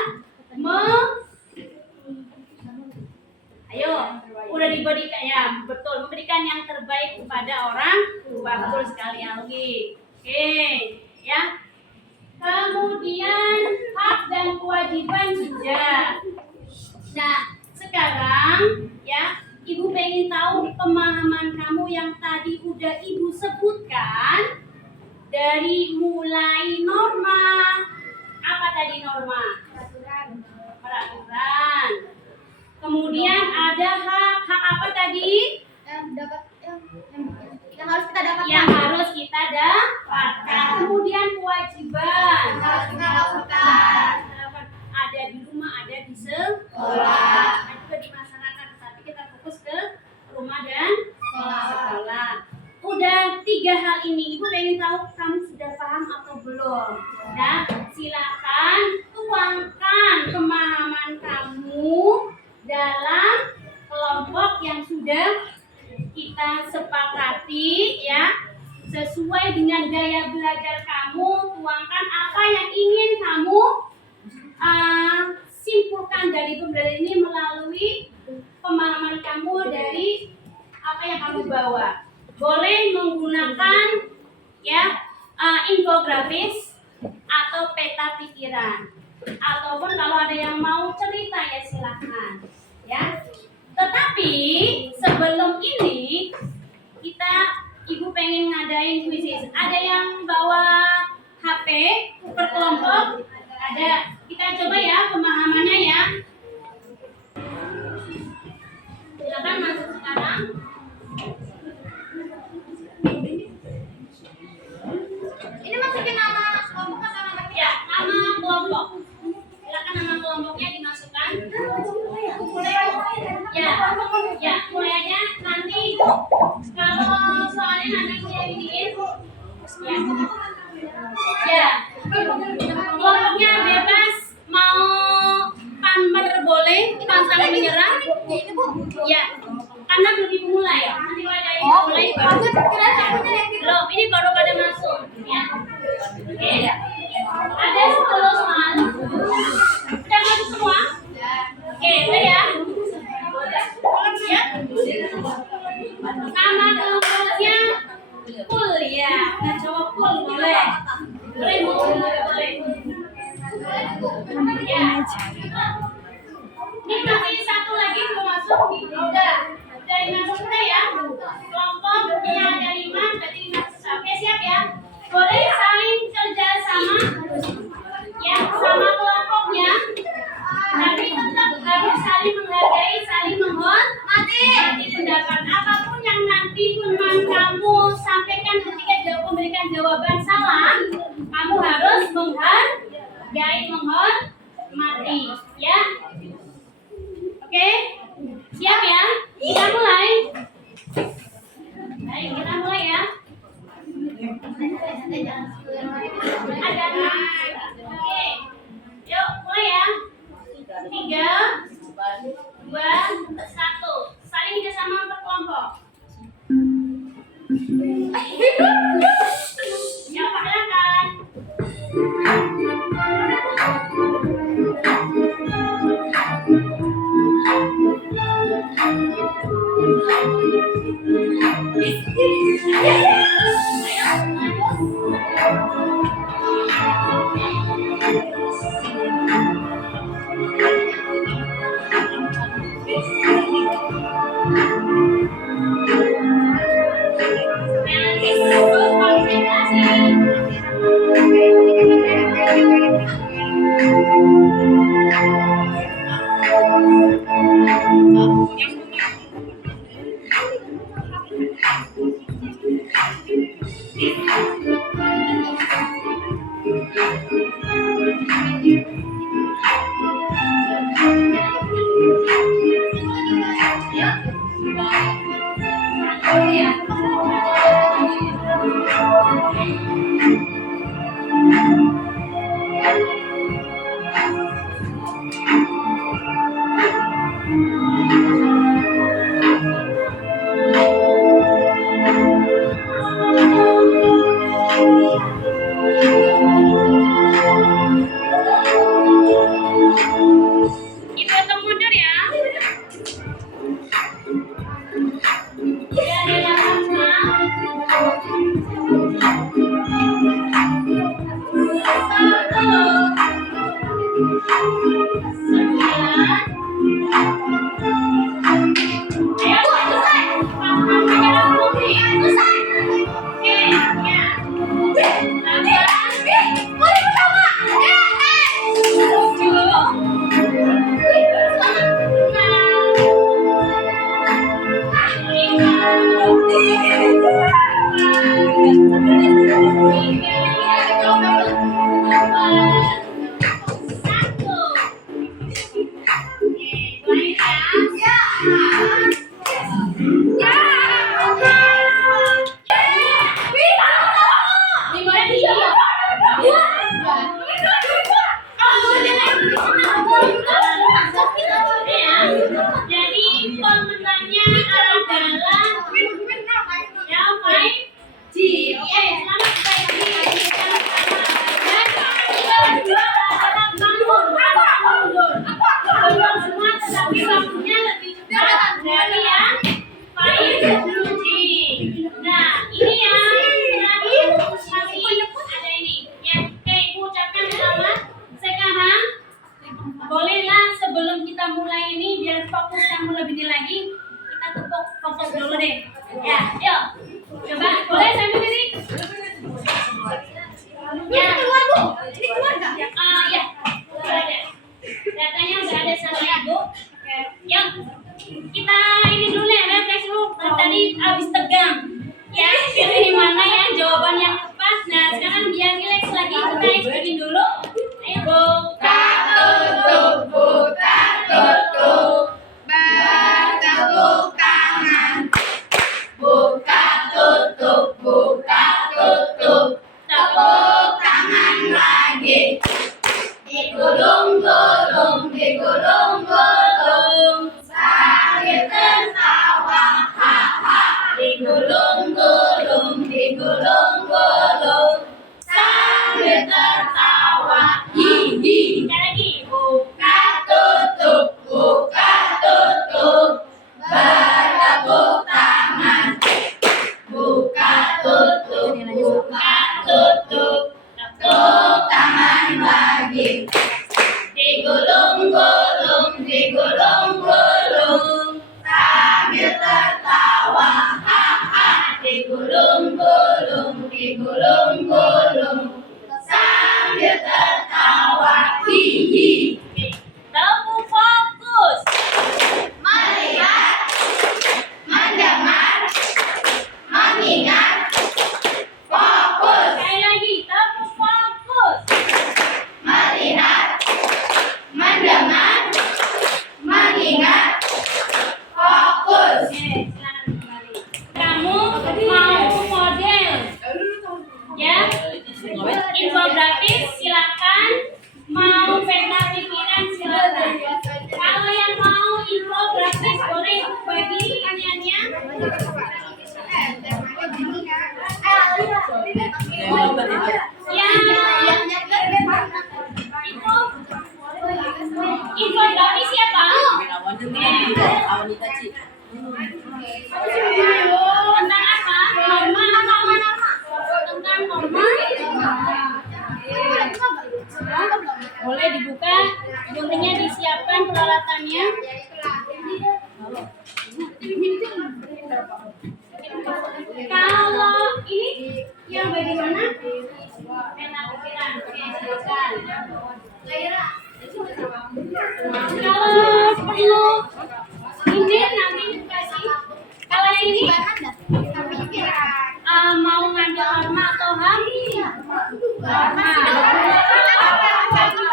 udah diberikan ya, betul, memberikan yang terbaik kepada orang tua, betul sekali Algi. Oke, ya. Kemudian hak dan kewajiban sudah. Nah, sekarang ya, Ibu pengen tahu pemahaman kamu yang tadi udah Ibu sebutkan dari mulai norma. Apa tadi norma? Peraturan. Kemudian ada hak apa tadi? Yang harus kita dapatkan. Yang harus kita dapatkan. Kemudian kewajiban. Harus kita lakukan. Ada di rumah, ada di sekolah, ada juga di masyarakat. Tapi kita fokus ke rumah dan sekolah. Udah 3 hal ini, Ibu pengen tahu kamu sudah paham atau belum? Nah, silakan tuangkan pemahaman kamu dalam kelompok yang sudah kita sepakati, ya, sesuai dengan gaya belajar kamu. Tuangkan apa yang ingin kamu simpulkan dari pembelajaran ini melalui pemahaman kamu dari apa yang kamu bawa. Boleh menggunakan ya infografis atau peta pikiran, ataupun kalau ada yang mau cerita ya silahkan, ya. Tetapi sebelum ini Ibu pengen ngadain kuisis. Ada yang bawa HP per kelompok? Ada. Kita coba ya pemahamannya ya. Silakan masuk sekarang. Ini masukin nama kelompok atau nama kita? Ya, nama kelompok. Silakan nama kelompoknya dimasukkan. Ya, mulai aja nanti kalau soalnya nanti saya bikin. Ya, kelompoknya bebas, mau pamer boleh, pantang menyerah. Ya, karena belum dimulai. Nanti kalau ada yang mulai baru. Belum, ini baru pada masuk. Ya, oke. Ada 10 soal. Udah masuk semua? Oke, udah ya. Ya. Nama kelompoknya full ya. Nah, coba full boleh. Boleh boleh. Ya. Ini masih satu lagi belum masuk. Udah masuk udah ya. Kelompoknya ada 5, berarti 5. Oke, siap ya. Boleh saling kerja sama. firman kamu sampaikan ketika memberikan jawaban salah, kamu harus menghargai, menghormati, ya. Oke, siap ya? Kita mulai. Baik, kita mulai ya. Ada. Oke, yuk mulai ya. 3, 2, 1. Saling bersama berkelompok. Yuk, silakan. Jadi komentarnya adalah yang baik. Oke, selamat pagi. Dan kedua adalah bangun. Belum semua, tetapi waktunya lebih cepat dari yang baik. Nah, ini yang terakhir masih ada ini. Ya, oke, Ibu ucapkan selamat. Sekarang bolehlah sebelum kita mulai ini biar fokus kamu lebih lagi, kita tepuk fokus dulu deh. Ya, yuk. Coba, boleh sambil diri? Ya. Ini keluar nggak? Ya. Ada. Datanya udah ada sama Ibu. Yuk. Kita ini dulu ya, refresh dulu. Tadi habis tegang. Ya, pilih mana ya jawaban yang tepat. Nah, sekarang biar relax lagi, kita ikutin dulu. Ayo, buka tutup, buka tutup. Bertepuk tangan. Buka tutup, buka tutup. Tepuk tangan lagi. Digulung-gulung, digulung-gulung. Sambil tertawa, ha-ha. Digulung-gulung, digulung-gulung. Sambil tertawa, hi-hi. Sekali lagi. Buka tutup, buka tutup. Bertepuk tangan. Buka tutup, buka tutup. Tepuk tangan lagi. Digulung-gulung, digulung-gulung. Sambil tertawa, ha-ha. Digulung-gulung, digulung-gulung. Sambil tertawa, hi-hi. Tepuk fokus. Melihat, mendengar, Ya, info dari siapa? Tentang apa? Tentang norma. Boleh dibuka, guntingnya disiapkan peralatannya. Kalau ini yang bagaimana? Pena pikiran. Oke, silakan. Kalau perlu ini nanti dikasih. Kalau yang ini mau ngambil norma atau hak? Norma.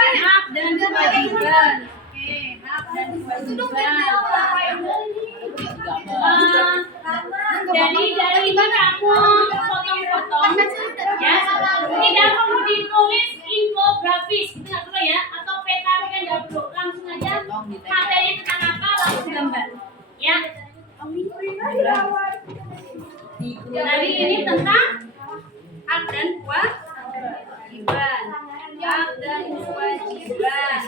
Hak dan kewajiban. Oke, hak dan kewajiban. Jadi dari ini kamu potong-potong ya, tidak perlu ditulis infografis, itu nggak perlu ya, atau peta kan nggak perlu, langsung aja materi tentang apa langsung gambar ya. Jadi ini tentang hak dan kewajiban, hak dan kewajiban.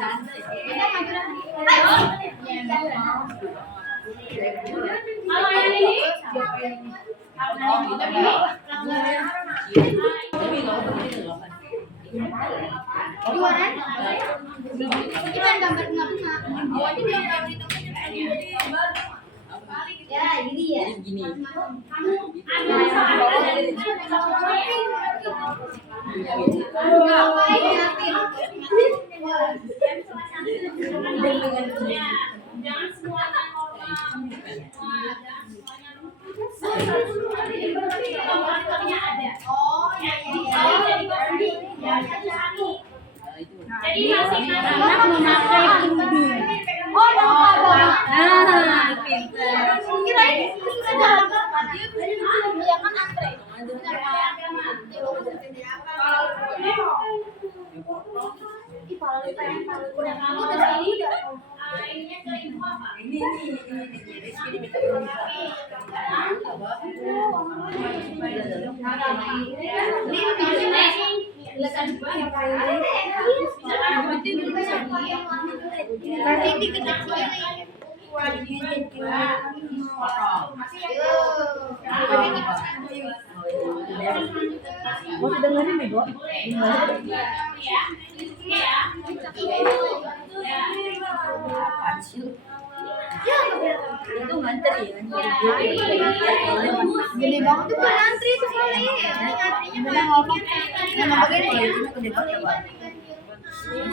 Kalau yang ini Ya, ini ya. jangan semua jadi masing-masing memakai kerudung. Nah, pintar. Kirain sudah dia kan antre. Ininya ke info apa? Ini Rizky diminta Nanti dikecilin. mau dengerin nih, Bo? Itu ngantri Gede banget tuh kan antri tuh kali. Antrinya udah ngomong. Nama begini ya.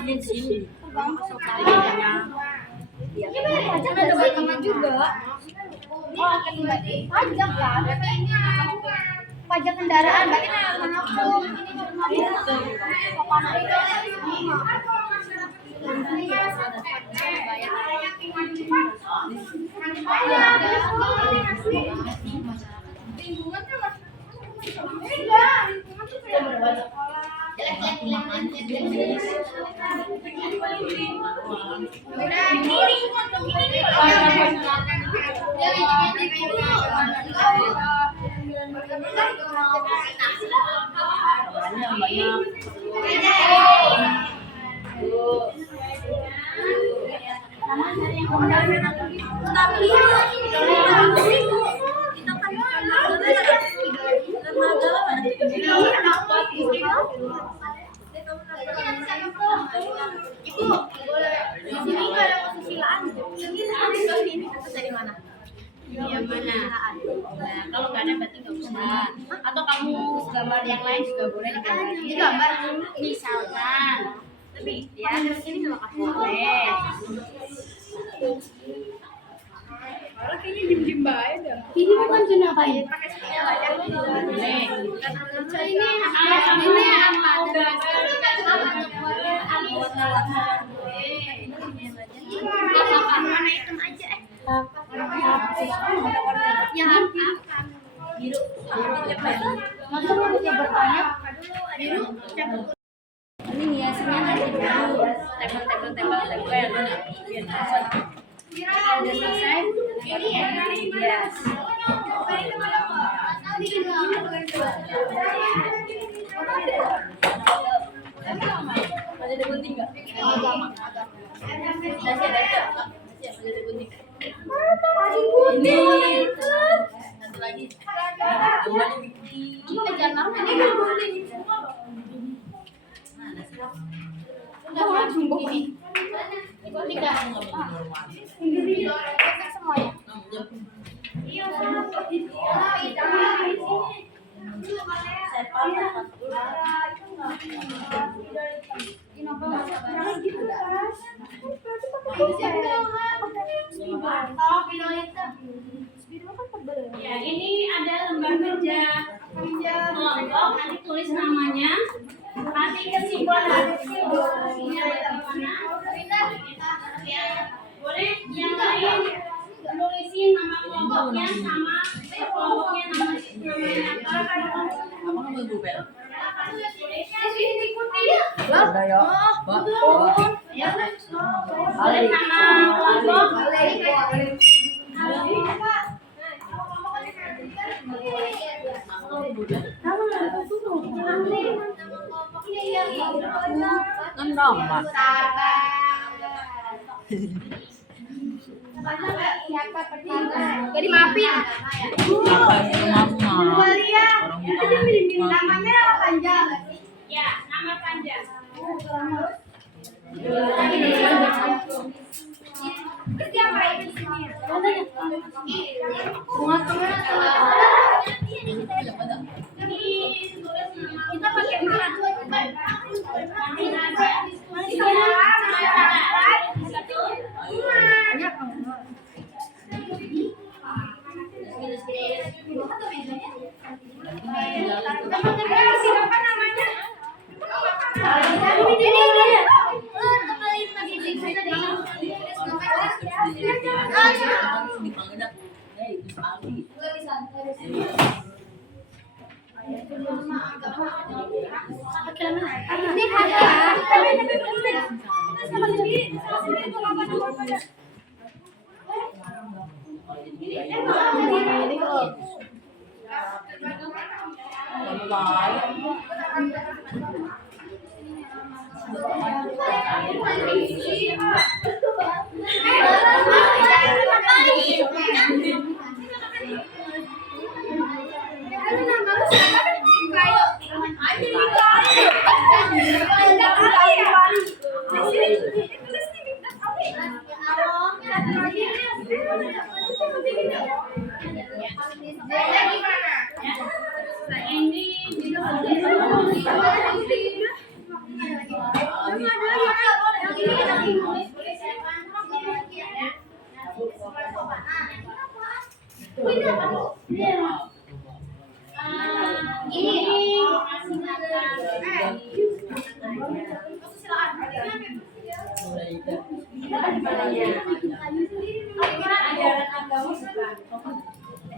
ini sini. Ini bayar pajak ada rekaman juga. Oh, akan pajak kan? Pajak kendaraan, berarti mana aku? Ini Yang mana? Nah, kalau nggak ada berarti nggak usah. Atau kamu gambar yang lain juga boleh digambar. Misalkan, tapi ya ini nggak boleh. kayaknya diem-diem baik dah. Ini bukan zona apa ya? Boleh. Ini apa? Warna hitam aja Ya biru. Masa mau bertanya? Biru. Ini hiasnya nanti dulu. Tempel. Biar udah selesai. Hias. Masih ada gunting nggak? Masih ada gunting. Ini satu lagi. Kembali bikin. Ya, ini ada lembar kerja kelompok. Nanti tulis namanya. Nanti kesimpulan hasilnya mana? Boleh yang lain nulisin nama kelompoknya sama kelompoknya namanya apa? Apa kamu Google? Udah ya. Tulis nama kelompok. Kan nama. Jadi maafin. Namanya apa panjang? Ya, nama panjang.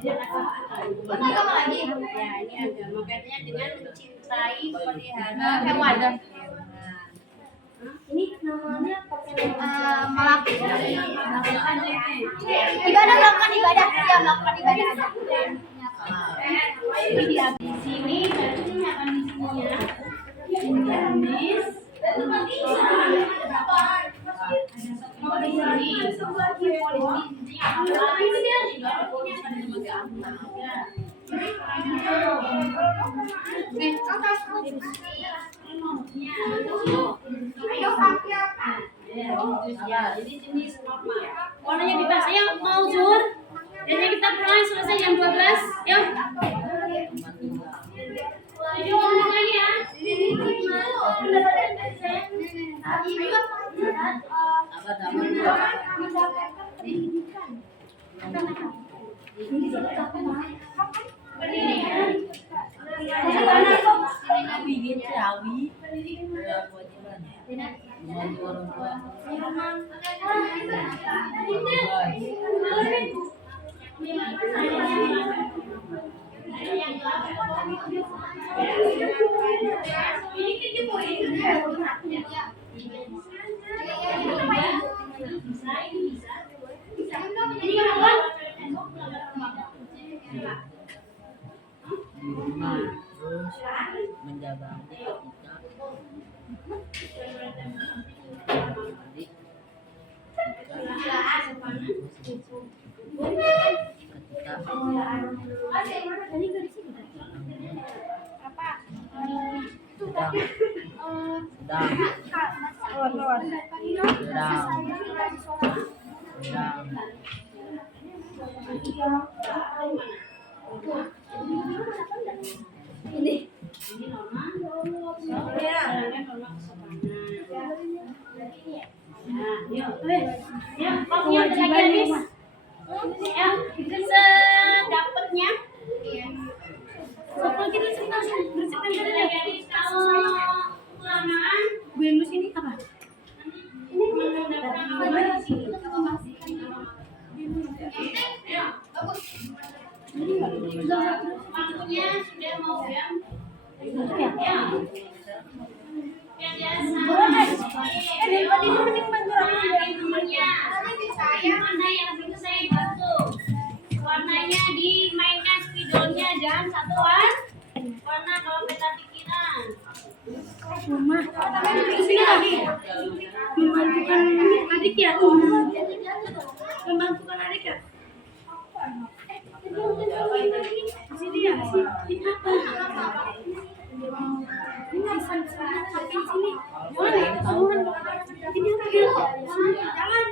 Kita pakai dengan mencintai, memelihara hewan. Ini namanya Melapis. Ibadah melakukan ibadah. Ya, melakukan ibadah. Di sini berarti akan isinya jenis ya, jadi jenis normal. Warnanya bebas. Ayo mau Zur. Jadi kita mulai selesai jam 12. Yuk. Jadi ngomong lagi ya. Jadi di rumah, terus menjaga adik kita, Ini norma. Jalannya norma kesopanan. Nah, yuk, koknya udah lagi habis. Ya, sedapetnya. Kalau kita cerita bersihkan lagi habis. Kalau kelamaan, gue yang ini apa? Ini mana di sini? Ya, bagus. Waktunya sudah mau ya. Ya. Yang biasa. Mana yang lebih saya bantu? Warnanya dimainkan spidolnya jangan satuan. Warna kalau peta pikiran. Mama, sini lagi. Membantukan adik ya. Membantukan adik ya. Sini ya. Ini apa? Ini bisa sampai sini. Jangan. Ini apa ya? Jangan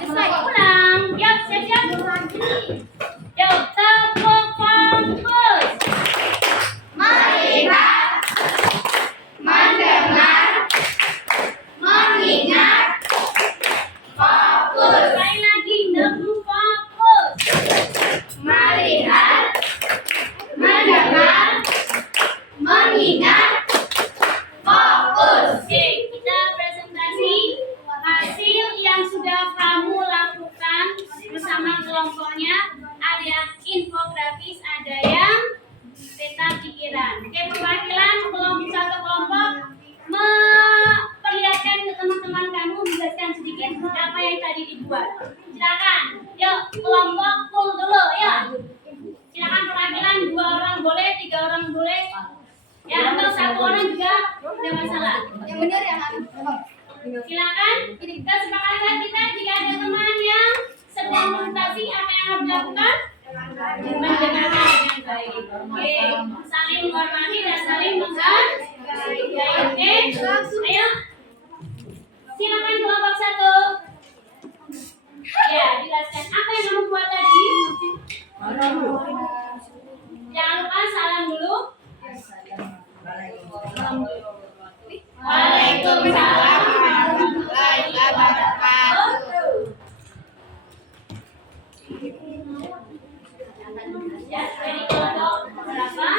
coba. Pulang. Ya, siap-siap. Yuk, tepuk fokus. Melihat, mendengar, mengingat, fokus. Sekali lagi, tepuk fokus. Melihat, mendengar, mengingat, fokus. Oke, kita presentasi hasil yang sudah kamu lakukan bersama kelompoknya. Ada yang infografis, ada yang peta pikiran. Oke, perwakilan satu kelompok memperlihatkan ke teman-teman kamu, menjelaskan sedikit apa yang tadi dibuat. Silakan, yuk kelompok full dulu ya. Silakan perwakilan 2 orang boleh, 3 orang boleh. Ya, atau 1 orang juga tidak masalah. Yang benar ya, Silakan kita sepakatkan kita jika ada teman yang sedang presentasi apa yang harus dilakukan mendengarkan dengan baik. Oke, saling menghormati dan saling menghargai. Oke, ayo silakan kelompok 1. Ya, jelaskan apa yang kamu buat tadi. Jangan lupa salam dulu. Waalaikumsalam warahmatullahi wabarakatuh. Ya, jadi kelompok berapa?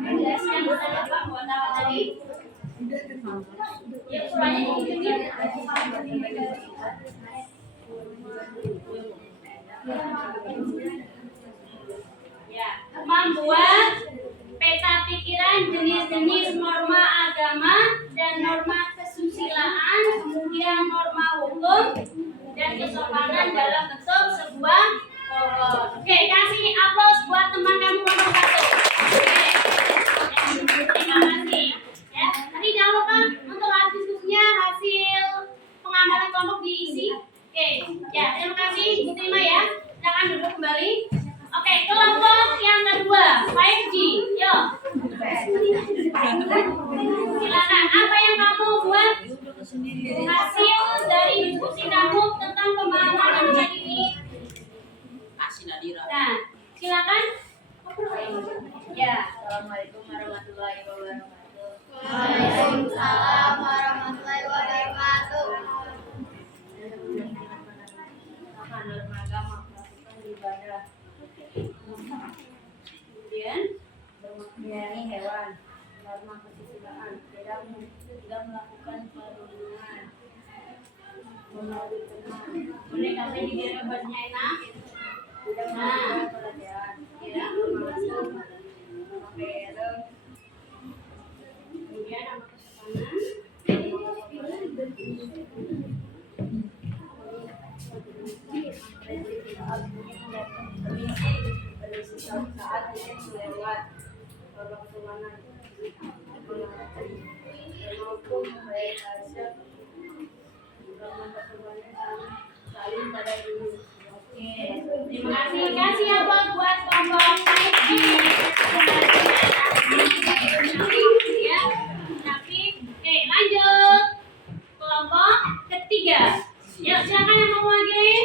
Jelaskan berapa buat apa tadi? Ya, suaranya dikit-dikit. Ya, membuat peta pikiran jenis-jenis norma agama dan norma kesusilaan, kemudian norma hukum dan kesopanan dalam bentuk sebuah pokok. Oke, kasih aplaus buat teman kamu nomor 1. Oke, terima kasih. Ya, nanti jangan lupa untuk hasil diskusinya, hasil pengamalan kelompok diisi. Oke, ya terima kasih Bu Tima ya. Silakan duduk kembali. Oke, kelompok yang kedua, 5G. Yuk. Silakan, apa yang kamu buat? Hasil dari diskusi kamu tentang pemahaman yang tadi ini. Kasih Nadira. Nah, silakan. Ya. Assalamualaikum warahmatullahi wabarakatuh. Waalaikumsalam warahmatullahi wabarakatuh. Norma agama melakukan ibadah, Kemudian menyayangi hewan, norma kesusilaan, tidak melakukan perundungan, memeluk teman, boleh kasih biar obatnya enak. tidak Nah, melakukan pelajaran, tidak masuk, memakai helm, Oke, terima kasih ya buat kelompok ya. Tapi oke, lanjut kelompok ketiga. Yuk silakan yang mau mewakili.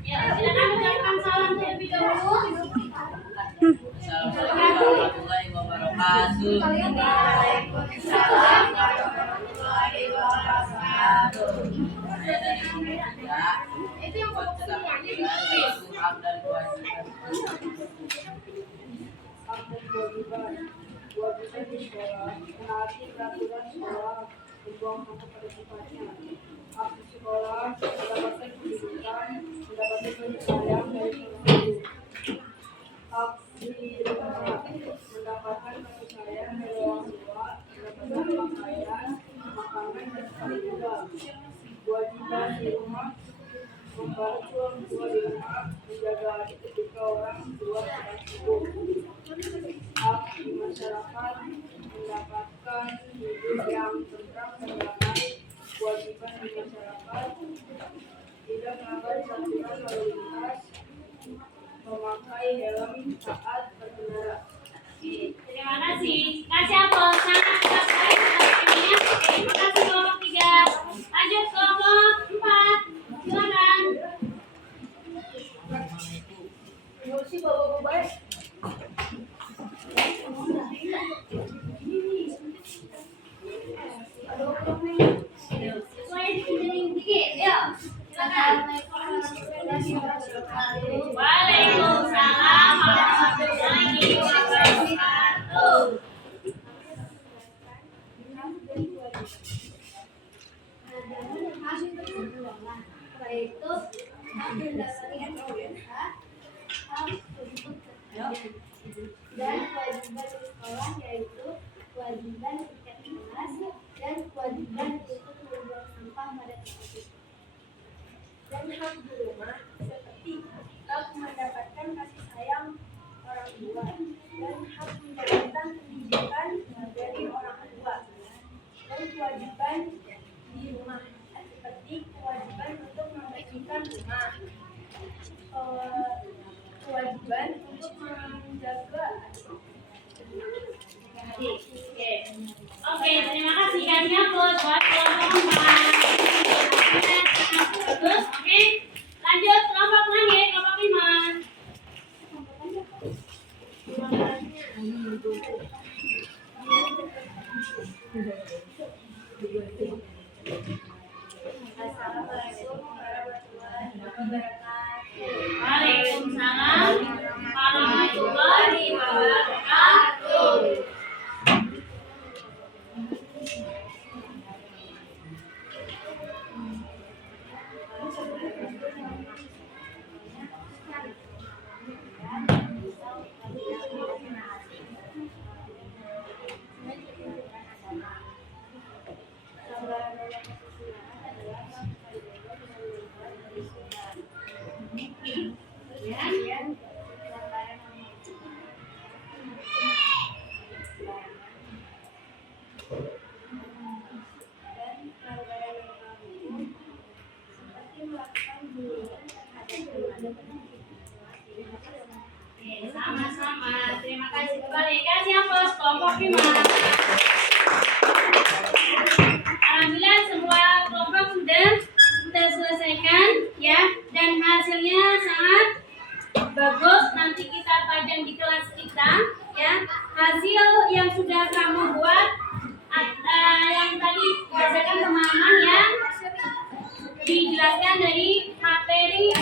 Ya, silakan ucapkan salam terlebih dahulu. Assalamualaikum warahmatullahi wabarakatuh. Waalaikumsalam warahmatullahi wabarakatuh. Saya dari Bumi Tiga. Itu yang Buat tetap berjalan yaitu hak dan kewajiban. Kewajiban di sekolah, menaati peraturan sekolah, berbuang sampah pada tempatnya. Hak di sekolah, mendapatkan pendidikan, mendapatkan kasih sayang dari orang tua. Hak di rumah, mendapatkan kasih sayang dari orang tua, mendapatkan pakaian, makanan, dan sepatu. Kewajiban di rumah, membantu orang tua di rumah, menjaga adik ketika orang tua sedang sibuk. Hak di masyarakat, mendapatkan hidup yang tentram dan damai. Kewajiban di masyarakat, tidak melanggar peraturan lalu lintas, memakai helm saat berkendara. Terima kasih. Kasih aplaus sangat baik ini. Terima kasih kelompok 3. Lanjut kelompok 4. Silakan. Sesuai dikit. Yuk. Silakan. Waalaikumsalam warahmatullahi wabarakatuh. Yaitu hak mendapatkan dan kewajiban di sekolah yaitu kewajiban tiket kelas dan kewajiban untuk membuang sampah pada tempat. Dan hak di rumah seperti hak mendapatkan kasih sayang orang tua dan hak mendapatkan pendidikan dari orang tua dan kewajiban di rumah seperti kewajiban untuk membersihkan rumah, kewajiban untuk menjaga Oke, terima kasih kasih buat kelompok 4. Bagus, oke. Lanjut kelompok lagi, kelompok 5. Assalamualaikum warahmatullahi wabarakatuh. Waalaikumsalam warahmatullahi wabarakatuh. Sama-sama. Terima kasih kembali. Kasih aplaus kelompok 5. Alhamdulillah semua kelompok sudah selesaikan ya, dan hasilnya sangat bagus. Nanti kita pajang di kelas kita ya. Hasil yang sudah kamu buat yang tadi berdasarkan pemahaman ya, dijelaskan dari materi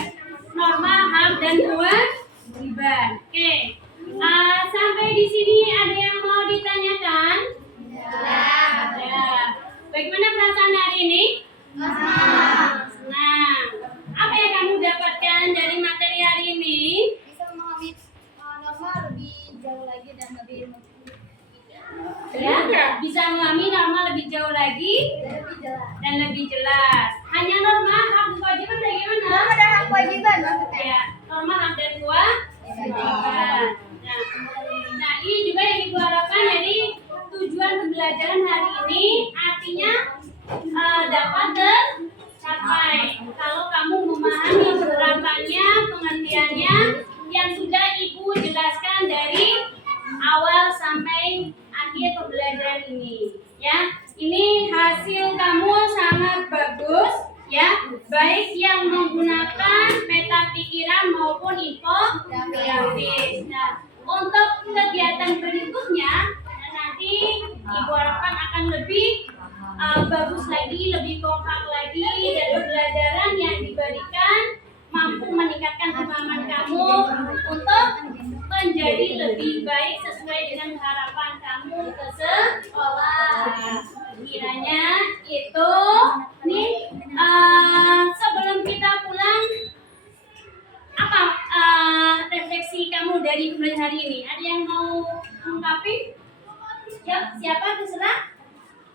norma, hak dan kewajiban. Oke. Sampai di sini ada yang mau ditanyakan? Ada. Bagaimana perasaan hari ini? Senang. Apa yang kamu dapatkan dari materi hari ini? Bisa memahami norma lebih jauh lagi dan lebih Ya, bisa memahami norma lebih jauh lagi lebih jelas. dan lebih jelas. Hanya norma, hak dan kewajiban kewajiban maksudnya. Ya, norma hak dan kewajiban. Nah, ini juga yang Ibu harapkan. Jadi tujuan pembelajaran hari ini artinya dapat tercapai kalau kamu memahami penerapannya, pengertiannya yang sudah Ibu jelaskan dari awal sampai akhir pembelajaran ini. Ya, ini hasil kamu sangat bagus. Ya, baik yang menggunakan peta pikiran maupun infografis. Nah, untuk kegiatan berikutnya, nanti Ibu harapkan akan lebih bagus lagi, lebih kompak lagi, dan pembelajaran yang diberikan mampu meningkatkan pemahaman kamu untuk menjadi lebih baik sesuai dengan harapan kamu ke sekolah. Kiranya itu nih sebelum kita pulang, apa refleksi kamu dari pembelajaran hari ini? Ada yang mau ungkapin? Ya, siapa terserah.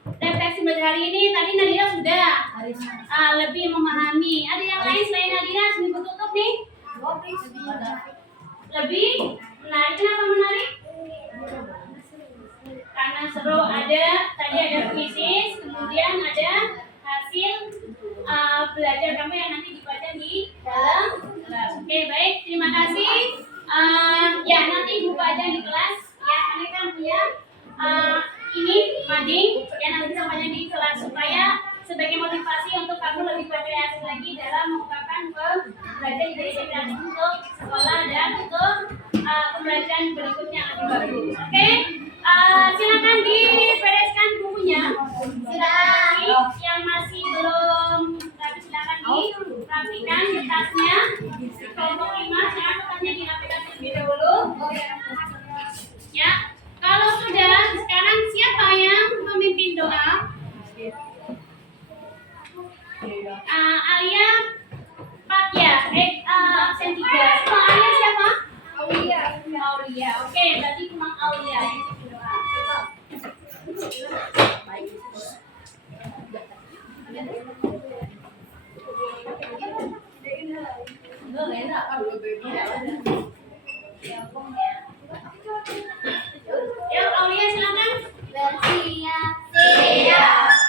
Refleksi belajar hari ini tadi Nadira sudah lebih memahami. Ada yang lain selain Nadira sebelum tutup nih? Lebih menarik. Kenapa menarik? Karena seru. Tadi ada kuisis, kemudian ada hasil belajar kamu yang nanti dibaca di dalam kelas. Oke, baik, terima kasih. Ya, nanti Ibu baca di kelas. Ya, kami kan punya ini mading yang nanti sampainya di kelas supaya sebagai motivasi untuk kamu lebih berkreasi lagi dalam mengungkapkan pembelajaran ide-ide untuk sekolah dan untuk pembelajaran berikutnya yang lebih bagus. Oke, silakan dibereskan bukunya. Yang masih belum rapi silakan dirapikan kertasnya. Kelompok 5 sekarang kertasnya dirapikan terlebih dahulu. Ya. Kalau sudah, sekarang siapa yang memimpin doa? Alia, Fatya, absen 3. Semua Alia siapa? Aulia. Oke, berarti cuma Aulia yang memimpin doa. Ya, Aulia silakan. Bersiap,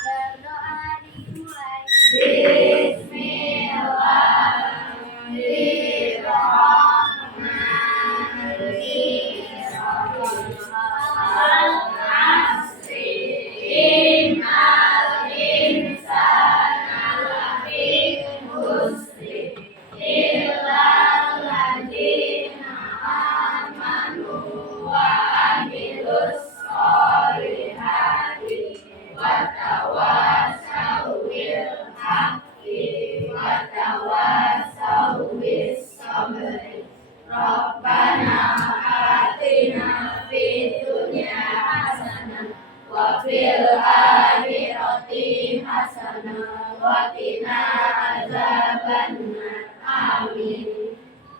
berdoa dimulai.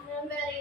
Memberi